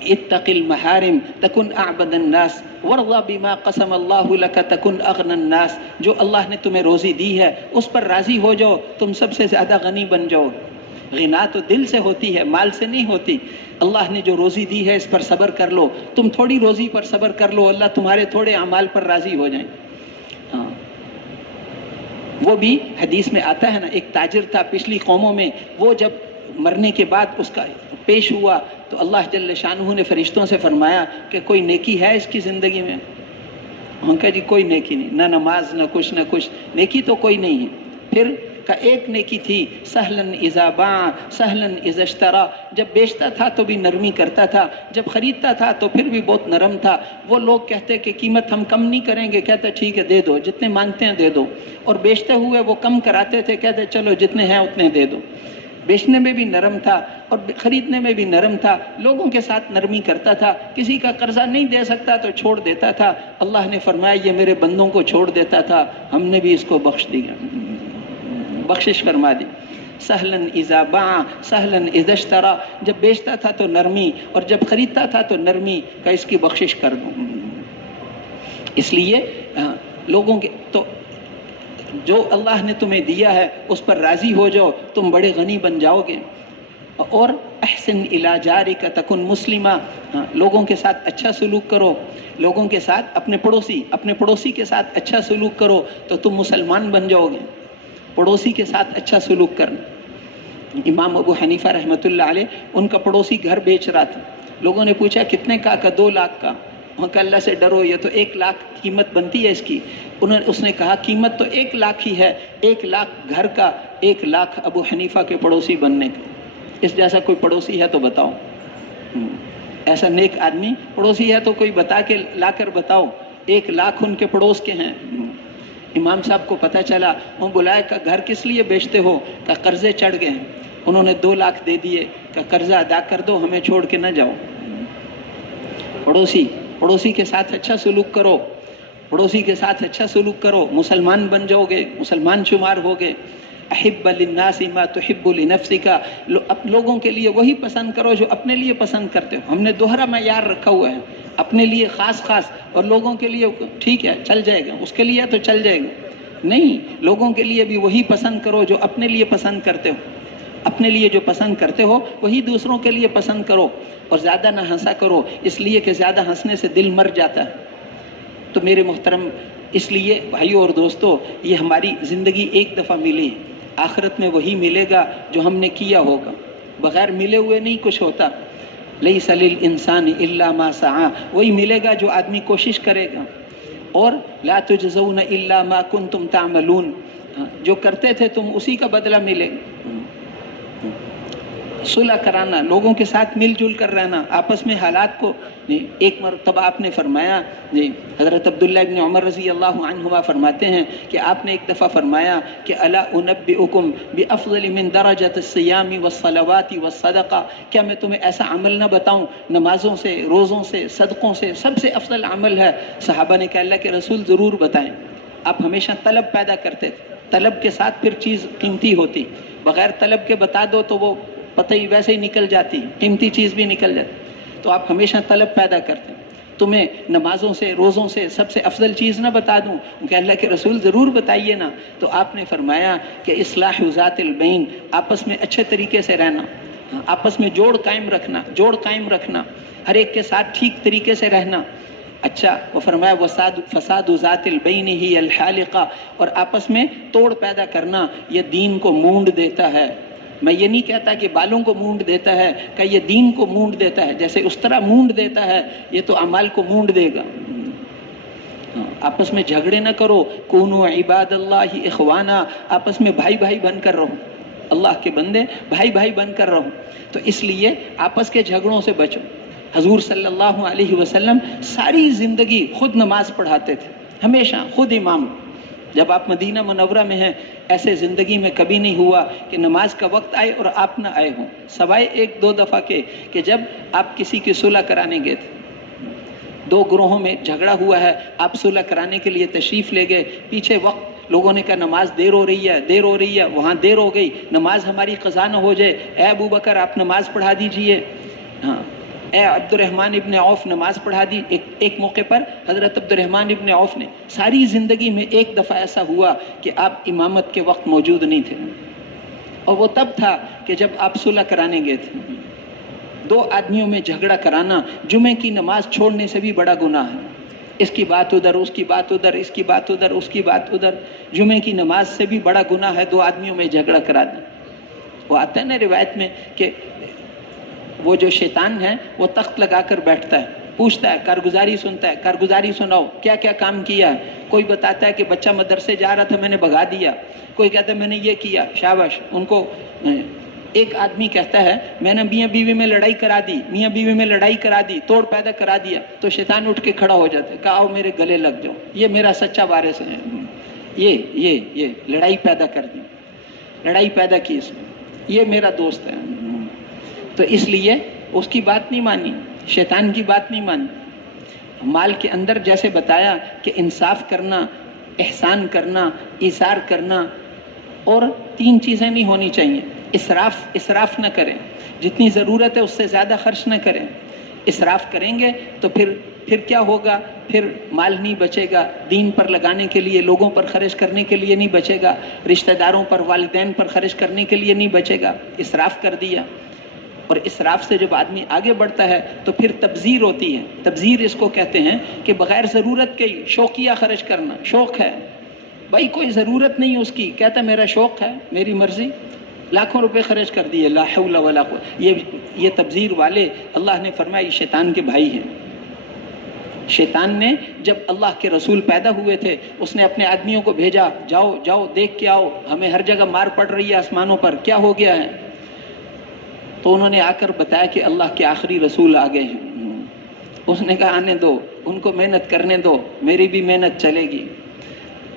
اتق المحارم تکن اعبد الناس وارض بما قسم اللہ لک تکن اغنى الناس، جو اللہ نے تمہیں روزی دی ہے اس پر راضی ہو جاؤ، تم سب سے زیادہ غنی بن جاؤ۔ غنا تو دل سے ہوتی ہے، مال سے نہیں ہوتی۔ اللہ نے جو روزی دی ہے اس پر صبر کر لو، تم تھوڑی روزی پر صبر کر لو، اللہ تمہارے تھوڑے اعمال پر راضی ہو جائیں۔ وہ بھی حدیث میں آتا ہے نا، ایک تاجر تھا پچھلی قوموں میں، وہ جب مرنے کے بعد اس کا پیش ہوا تو اللہ جل شانہ نے فرشتوں سے فرمایا کہ کوئی نیکی ہے اس کی زندگی میں؟ ان کا جی کوئی نیکی نہیں، نہ نماز، نہ کچھ، نیکی تو کوئی نہیں ہے۔ پھر کا ایک نیکی تھی، سہلن اذا باع سہلن اذا اشترى، جب بیچتا تھا تو بھی نرمی کرتا تھا، جب خریدتا تھا تو پھر بھی بہت نرم تھا۔ وہ لوگ کہتے کہ قیمت ہم کم نہیں کریں گے، کہتا ٹھیک ہے دے دو، جتنے مانگتے ہیں دے دو، اور بیچتے ہوئے وہ کم کراتے تھے، کہتے چلو جتنے ہیں اتنے دے دو۔ بیچنے میں بھی نرم تھا اور خریدنے میں بھی نرم تھا، لوگوں کے ساتھ نرمی کرتا تھا، کسی کا قرضہ نہیں دے سکتا تو چھوڑ دیتا تھا۔ اللہ نے فرمایا یہ میرے بندوں کو چھوڑ دیتا تھا، ہم نے بھی اس کو بخش دیا، بخشش فرما دی۔ سہلن اذا باع سہلن اذا اشترى، جب بیچتا تھا تو نرمی، اور جب خریدتا تھا تو نرمی کا اس کی بخشش کر دوں۔ اس لیے لوگوں کے تو جو اللہ نے تمہیں دیا ہے اس پر راضی ہو جاؤ، تم بڑے غنی بن جاؤ گے۔ اور احسن الی جارک تکن مسلمہ، لوگوں کے ساتھ اچھا سلوک کرو، لوگوں کے ساتھ، اپنے پڑوسی کے ساتھ اچھا سلوک کرو تو تم مسلمان بن جاؤ گے۔ پڑوسی کے ساتھ اچھا سلوک کرنا۔ امام ابو حنیفہ رحمۃ اللہ علیہ، ان کا پڑوسی گھر بیچ رہا تھا، لوگوں نے پوچھا کتنے کا؟ 2 لاکھ کا۔ وہاں کہ اللہ سے ڈرو، یہ تو 1 لاکھ قیمت بنتی ہے اس کی۔ اس نے کہا قیمت تو 1 لاکھ ہی ہے، 1 لاکھ گھر کا، 1 لاکھ ابو حنیفہ کے پڑوسی بننے کا۔ اس جیسا کوئی پڑوسی ہے تو بتاؤ، ایسا نیک آدمی پڑوسی ہے تو کوئی بتا کے لا کر بتاؤ۔ 1 لاکھ ان کے پڑوس کے ہیں۔ امام صاحب کو پتہ چلا، وہ بلایا کہ گھر کس لیے بیچتے ہو؟ کہ قرضے چڑھ گئے ہیں۔ انہوں نے 2 لاکھ دے دیے، کہ قرضہ ادا کر دو، ہمیں چھوڑ کے نہ جاؤ۔ پڑوسی کے ساتھ اچھا سلوک کرو، پڑوسی کے ساتھ اچھا سلوک کرو، مسلمان بن جاؤ گے، مسلمان شمار ہوگے۔ احب للناس ما تحب لنفسک، لوگوں کے لیے وہی پسند کرو جو اپنے لیے پسند کرتے ہو۔ ہم نے دوہرا معیار رکھا ہوا ہے، اپنے لیے خاص اور لوگوں کے لیے ٹھیک ہے چل جائے گا، اس کے لیے تو چل جائے گا، نہیں، لوگوں کے لیے بھی وہی پسند کرو جو اپنے لیے پسند کرتے ہو۔ اپنے لیے جو پسند کرتے ہو وہی دوسروں کے لیے پسند کرو، اور زیادہ نہ ہنسا کرو، اس لیے کہ زیادہ ہنسنے سے دل مر جاتا ہے۔ تو میرے محترم، اس لیے بھائیوں اور دوستوں، یہ ہماری زندگی ایک دفعہ ملی، آخرت میں وہی ملے گا جو ہم نے کیا ہوگا، بغیر ملے ہوئے نہیں کچھ ہوتا۔ لیس للانسان الا ما سعی، وہی ملے گا جو آدمی کوشش کرے گا۔ اور لا تجزون الا ما کنتم تعملون، جو کرتے تھے تم اسی کا بدلہ ملے گا۔ صلح کرانا، لوگوں کے ساتھ مل جل کر رہنا، آپس میں حالات کو، ایک مرتبہ آپ نے فرمایا، حضرت عبداللہ ابن عمر رضی اللہ عنہما فرماتے ہیں کہ آپ نے ایک دفعہ فرمایا کہ الا انبئکم بافضل من درجۃ الصیام والصلوات والصدقہ، کیا میں تمہیں ایسا عمل نہ بتاؤں، نمازوں سے، روزوں سے، صدقوں سے سب سے افضل عمل ہے؟ صحابہ نے کہا اللہ کے رسول ضرور بتائیں۔ آپ ہمیشہ طلب پیدا کرتے تھے، طلب کے ساتھ پھر چیز قیمتی ہوتی، بغیر طلب کے بتا دو تو وہ پتہ ہی ویسے ہی نکل جاتی، قیمتی چیز بھی نکل جاتی۔ تو آپ ہمیشہ طلب پیدا کرتے ہیں۔ تمہیں نمازوں سے، روزوں سے سب سے افضل چیز نہ بتا دوں؟ کہ اللہ کے رسول ضرور بتائیے نا۔ تو آپ نے فرمایا کہ اصلاح ذات البین، آپس میں اچھے طریقے سے رہنا، آپس میں جوڑ قائم رکھنا، ہر ایک کے ساتھ ٹھیک طریقے سے رہنا۔ اچھا، وہ فرمایا فساد ذات البین ہی الحالقہ، اور آپس میں توڑ پیدا کرنا یہ دین کو مونڈ دیتا ہے۔ میں یہ نہیں کہتا کہ بالوں کو مونڈ دیتا ہے، کہ یہ دین کو مونڈ دیتا ہے، جیسے اس طرح مونڈ دیتا ہے یہ تو اعمال کو مونڈ دے گا۔ آپس میں جھگڑے نہ کرو، کونوا عباد اللہ اخوانا، آپس میں بھائی بھائی بن کر رہو، اللہ کے بندے بھائی بھائی بن کر رہو۔ تو اس لیے آپس کے جھگڑوں سے بچو۔ حضور صلی اللہ علیہ وسلم ساری زندگی خود نماز پڑھاتے تھے، ہمیشہ خود امام۔ جب آپ مدینہ منورہ میں ہیں، ایسے زندگی میں کبھی نہیں ہوا کہ نماز کا وقت آئے اور آپ نہ آئے ہوں، سوائے ایک دو دفعہ کے کہ جب آپ کسی کی صلح کرانے گئے تھے، دو گروہوں میں جھگڑا ہوا ہے، آپ صلح کرانے کے لیے تشریف لے گئے، پیچھے وقت، لوگوں نے کہا نماز دیر ہو رہی ہے، وہاں دیر ہو گئی، نماز ہماری قضا نہ ہو جائے، اے ابو بکر آپ نماز پڑھا دیجئے، ہاں اے عبد الرحمن ابن عوف نماز پڑھا دی۔ ایک موقع پر حضرت عبد الرحمن ابن عوف نے، ساری زندگی میں ایک دفعہ ایسا ہوا کہ آپ امامت کے وقت موجود نہیں تھے، اور وہ تب تھا کہ جب آپ صلح کرانے گئے تھے۔ دو آدمیوں میں جھگڑا کرانا جمعے کی نماز چھوڑنے سے بھی بڑا گناہ ہے۔ اس کی بات ادھر، اس کی بات ادھر، اس کی بات ادھر، اس کی بات ادھر، جمعے کی نماز سے بھی بڑا گناہ ہے دو آدمیوں میں جھگڑا کرا دیں۔ وہ آتا ہے نا روایت میں کہ وہ جو شیطان ہے وہ تخت لگا کر بیٹھتا ہے، پوچھتا ہے، کارگزاری سنتا ہے، کارگزاری سناؤ، کیا کیا کام کیا ہے؟ کوئی بتاتا ہے کہ بچہ مدرسے جا رہا تھا میں نے بھگا دیا، کوئی کہتا ہے میں نے یہ کیا، شاباش ان کو۔ ایک آدمی کہتا ہے میں نے میاں بیوی میں لڑائی کرا دی، توڑ پیدا کرا دیا، تو شیطان اٹھ کے کھڑا ہو جاتا ہے، کہا آؤ میرے گلے لگ جاؤ، یہ میرا سچا وارث ہے، یہ لڑائی پیدا کر دی، لڑائی پیدا کی اس نے، یہ میرا دوست ہے۔ تو اس لیے اس کی بات نہیں مانی، شیطان کی بات نہیں مانی۔ مال کے اندر جیسے بتایا کہ انصاف کرنا، احسان کرنا، ایثار کرنا، اور تین چیزیں نہیں ہونی چاہیے۔ اسراف نہ کریں، جتنی ضرورت ہے اس سے زیادہ خرچ نہ کریں۔ اسراف کریں گے تو پھر کیا ہوگا؟ پھر مال نہیں بچے گا، دین پر لگانے کے لیے، لوگوں پر خرچ کرنے کے لیے نہیں بچے گا، رشتہ داروں پر، والدین پر خرچ کرنے کے لیے نہیں بچے گا، اسراف کر دیا۔ اور اسراف سے جب آدمی آگے بڑھتا ہے تو پھر تبذیر ہوتی ہے۔ تبذیر اس کو کہتے ہیں کہ بغیر ضرورت کے شوقیہ خرچ کرنا، شوق ہے بھائی، کوئی ضرورت نہیں اس کی، کہتا میرا شوق ہے، میری مرضی، لاکھوں روپے خرچ کر دیے، لا حول ولا قوت۔ یہ تبذیر والے اللہ نے فرمایا یہ شیطان کے بھائی ہیں۔ شیطان نے جب اللہ کے رسول پیدا ہوئے تھے، اس نے اپنے آدمیوں کو بھیجا، جاؤ دیکھ کے آؤ، ہمیں ہر جگہ مار پڑ رہی ہے آسمانوں پر، کیا ہو گیا ہے؟ تو انہوں نے آ کر بتایا کہ اللہ کے آخری رسول آ گئے ہیں۔ اس نے کہا آنے دو، ان کو محنت کرنے دو، میری بھی محنت چلے گی۔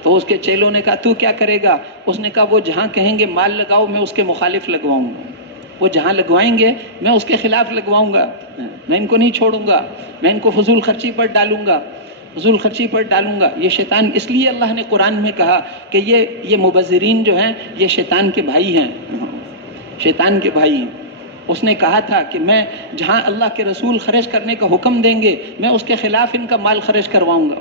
تو اس کے چیلوں نے کہا تو کیا کرے گا؟ اس نے کہا وہ جہاں کہیں گے مال لگاؤ میں اس کے مخالف لگواؤں گا، وہ جہاں لگوائیں گے میں اس کے خلاف لگواؤں گا، میں ان کو نہیں چھوڑوں گا، میں ان کو فضول خرچی پر ڈالوں گا، یہ شیطان۔ اس لیے اللہ نے قرآن میں کہا کہ یہ مبذرین جو ہیں یہ شیطان کے بھائی ہیں، شیطان کے بھائی ہیں۔ اس نے کہا تھا کہ میں جہاں اللہ کے رسول خرچ کرنے کا حکم دیں گے میں اس کے خلاف ان کا مال خرچ کرواؤں گا۔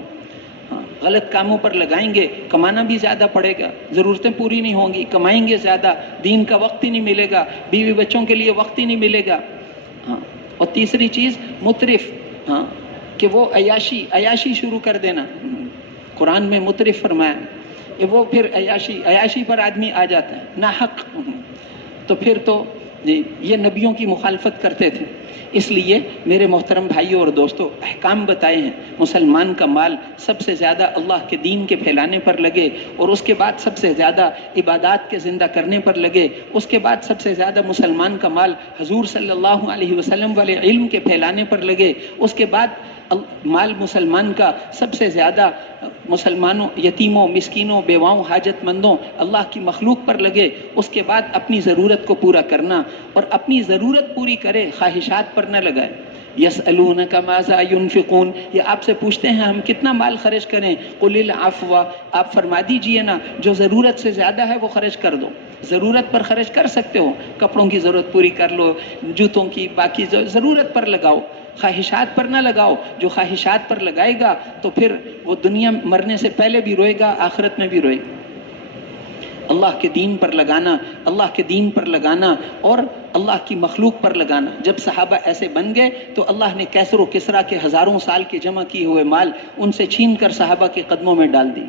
غلط کاموں پر لگائیں گے کمانا بھی زیادہ پڑے گا، ضرورتیں پوری نہیں ہوں گی، کمائیں گے زیادہ، دین کا وقت ہی نہیں ملے گا، بیوی بچوں کے لیے وقت ہی نہیں ملے گا۔ ہاں، اور تیسری چیز مترف، ہاں، کہ وہ عیاشی شروع کر دینا۔ قرآن میں مترف فرمایا کہ وہ پھر عیاشی پر آدمی آ جاتا ہے ناحق، تو پھر تو یہ نبیوں کی مخالفت کرتے تھے۔ اس لیے میرے محترم بھائیوں اور دوستوں، احکام بتائے ہیں، مسلمان کا مال سب سے زیادہ اللہ کے دین کے پھیلانے پر لگے، اور اس کے بعد سب سے زیادہ عبادات کے زندہ کرنے پر لگے، اس کے بعد سب سے زیادہ مسلمان کا مال حضور صلی اللہ علیہ وسلم والے علم کے پھیلانے پر لگے، اس کے بعد مال مسلمان کا سب سے زیادہ مسلمانوں، یتیموں، مسکینوں، بیواؤں، حاجت مندوں، اللہ کی مخلوق پر لگے، اس کے بعد اپنی ضرورت کو پورا کرنا، اور اپنی ضرورت پوری کرے، خواہشات پر نہ لگائے۔ یسألونک ماذا ينفقون، یہ آپ سے پوچھتے ہیں ہم کتنا مال خرچ کریں، قل العفو، آپ فرما دیجئے نا جو ضرورت سے زیادہ ہے وہ خرچ کر دو، ضرورت پر خرچ کر سکتے ہو، کپڑوں کی ضرورت پوری کر لو، جوتوں کی، باقی ضرورت پر لگاؤ، خواہشات پر نہ لگاؤ۔ جو خواہشات پر لگائے گا تو پھر وہ دنیا مرنے سے پہلے بھی روئے گا، آخرت میں بھی روئے گا۔ اللہ کے دین پر لگانا، اللہ کے دین پر لگانا اور اللہ کی مخلوق پر لگانا۔ جب صحابہ ایسے بن گئے تو اللہ نے کیسر و کسریٰ کے ہزاروں سال کے جمع کیے ہوئے مال ان سے چھین کر صحابہ کے قدموں میں ڈال دی۔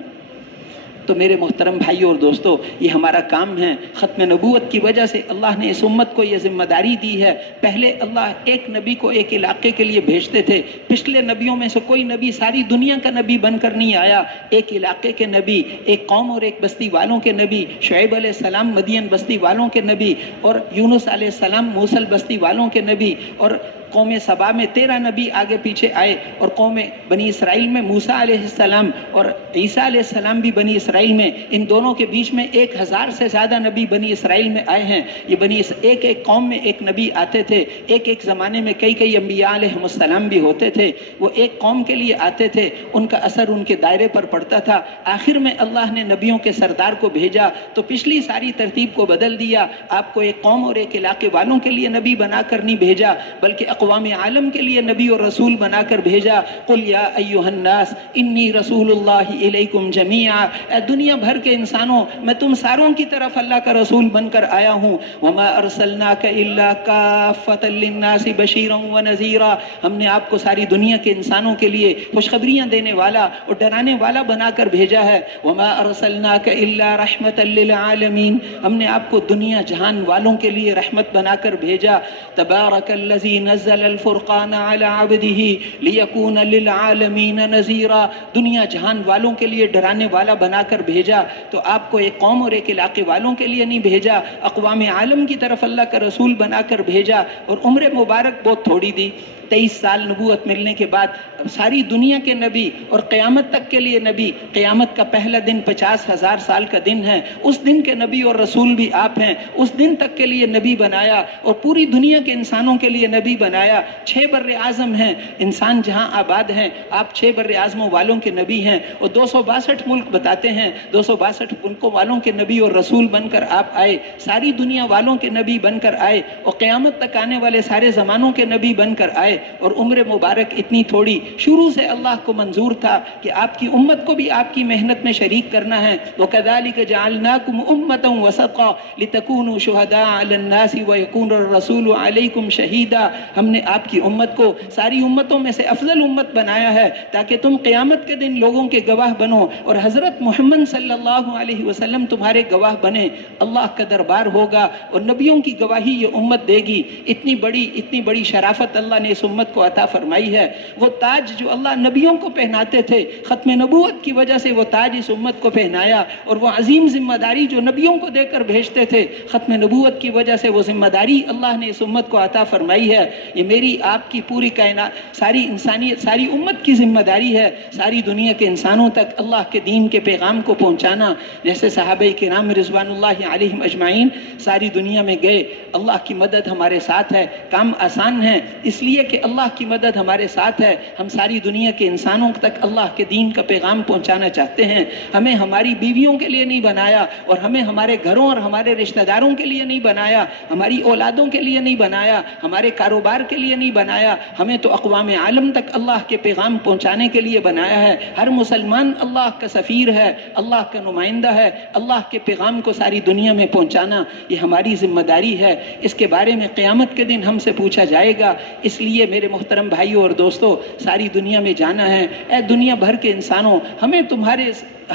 تو میرے محترم بھائیوں اور دوستوں، یہ ہمارا کام ہے۔ ختم نبوت کی وجہ سے اللہ نے اس امت کو یہ ذمہ داری دی ہے۔ پہلے اللہ ایک نبی کو ایک علاقے کے لیے بھیجتے تھے، پچھلے نبیوں میں سے کوئی نبی ساری دنیا کا نبی بن کر نہیں آیا، ایک علاقے کے نبی، ایک قوم اور ایک بستی والوں کے نبی۔ شعیب علیہ السلام مدین بستی والوں کے نبی، اور یونس علیہ السلام موصل بستی والوں کے نبی، اور قوم سبا میں 13 نبی آگے پیچھے آئے، اور قوم بنی اسرائیل میں موسیٰ علیہ السلام اور عیسیٰ علیہ السلام بھی بنی اسرائیل میں، ان دونوں کے بیچ میں 1000 سے زیادہ نبی بنی اسرائیل میں آئے ہیں۔ یہ ایک قوم میں ایک نبی آتے تھے، ایک زمانے میں کئی انبیاء علیہ السلام بھی ہوتے تھے۔ وہ ایک قوم کے لیے آتے تھے، ان کا اثر ان کے دائرے پر پڑتا تھا۔ آخر میں اللہ نے نبیوں کے سردار کو بھیجا تو پچھلی ساری ترتیب کو بدل دیا۔ آپ کو ایک قوم اور ایک علاقے والوں کے لیے نبی بنا کر نہیں بھیجا، بلکہ اقوام عالم کے لیے نبی اور رسول بنا کر بھیجا۔ قل یا ایھا الناس انی رسول اللہ الیکم جمیعا، اے دنیا بھر کے انسانوں، میں تم ساروں کی طرف اللہ کا رسول بن کر آیا ہوں۔ وما ارسلناک الا کافۃ للناس بشیرا ونذیرا، ہم نے آپ کو ساری دنیا کے انسانوں کے لیے خوشخبریاں دینے والا اور ڈرانے والا بنا کر بھیجا ہے۔ وما ارسلناک الا رحمۃ للعالمین، ہم نے آپ کو دنیا جہان والوں کے لیے رحمت بنا کر بھیجا۔ تبارک الذی نزل الفرقان علی عبدہ لیکون للعالمین نذیرا، دنیا جہان والوں کے لیے ڈرانے والا بنا کر بھیجا۔ تو آپ کو ایک قوم اور ایک علاقے والوں کے لیے نہیں بھیجا، اقوام عالم کی طرف اللہ کا رسول بنا کر بھیجا، اور عمر مبارک بہت تھوڑی دی۔ 23 سال نبوت ملنے کے بعد ساری دنیا کے نبی اور قیامت تک کے لیے نبی، قیامت کا پہلا دن 50,000 سال کا دن ہے، اس دن کے نبی اور رسول بھی آپ ہیں۔ اس دن تک کے لیے نبی بنایا اور پوری دنیا کے انسانوں کے لیے نبی بنایا۔ 6 بر اعظم ہیں، انسان جہاں آباد ہیں، آپ 6 بر اعظموں والوں کے نبی ہیں، اور 262 ملک بتاتے ہیں، 262 ملکوں والوں کے نبی اور رسول بن کر آپ آئے، ساری دنیا والوں کے نبی بن کر آئے، اور قیامت تک آنے والے سارے زمانوں کے نبی بن کر آئے۔ اور عمر مبارک اتنی تھوڑی، شروع سے اللہ کو منظور تھا کہ آپ کی امت کو بھی آپ کی محنت میں شریک کرنا ہے۔ وَكَذَلِكَ جَعَلْنَاكُمْ أُمَّةً وَسَطًا لِتَكُونُوا شُهَدَاءَ عَلَى النَّاسِ وَيَكُونَ الرَّسُولُ عَلَيْكُمْ شَهِيدًا، ہم نے آپ کی امت کو ساری امتوں میں سے افضل امت بنایا ہے تاکہ تم قیامت کے دن لوگوں کے گواہ بنو، اور حضرت محمد صلی اللہ علیہ وسلم تمہارے گواہ بنے۔ اللہ کا دربار ہوگا اور نبیوں کی گواہی یہ امت دے گی۔ اتنی بڑی شرافت اللہ نے اس امت کو عطا فرمائی ہے۔ وہ تاج جو اللہ نبیوں کو پہناتے تھے، ختم نبوت کی وجہ سے وہ تاج اس امت کو پہنایا، اور وہ عظیم ذمہ داری جو نبیوں کو دے کر بھیجتے تھے، ختم نبوت کی وجہ سے وہ ذمہ داری اللہ نے اس امت کو عطا فرمائی ہے۔ یہ میری آپ کی پوری کائنات، ساری انسانیت، ساری امت کی ذمہ داری ہے، ساری دنیا کے انسانوں تک اللہ کے دین کے پیغام کو پہنچانا۔ جیسے صحابہ کرام رضوان اللہ علیہم اجمعین ساری دنیا میں گئے، اللہ کی مدد ہمارے ساتھ ہے، کام آسان ہے اس لیے کہ اللہ کی مدد ہمارے ساتھ ہے۔ ہم ساری دنیا کے انسانوں تک اللہ کے دین کا پیغام پہنچانا چاہتے ہیں۔ ہمیں ہماری بیویوں کے لیے نہیں بنایا، اور ہمیں ہمارے گھروں اور ہمارے رشتہ داروں کے لیے نہیں بنایا، ہماری اولادوں کے لیے نہیں بنایا، ہمارے کاروبار پیار کے لیے نہیں بنایا، ہمیں تو اقوام عالم تک اللہ کے پیغام پہنچانے کے لیے بنایا ہے۔ ہر مسلمان اللہ کا سفیر ہے، اللہ کا نمائندہ ہے۔ اللہ کے پیغام کو ساری دنیا میں پہنچانا یہ ہماری ذمہ داری ہے۔ اس کے بارے میں قیامت کے دن ہم سے پوچھا جائے گا۔ اس لیے میرے محترم بھائیوں اور دوستوں، ساری دنیا میں جانا ہے۔ اے دنیا بھر کے انسانوں، ہمیں تمہارے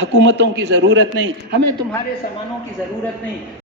حکومتوں کی ضرورت نہیں، ہمیں تمہارے سامانوں کی ضرورت نہیں۔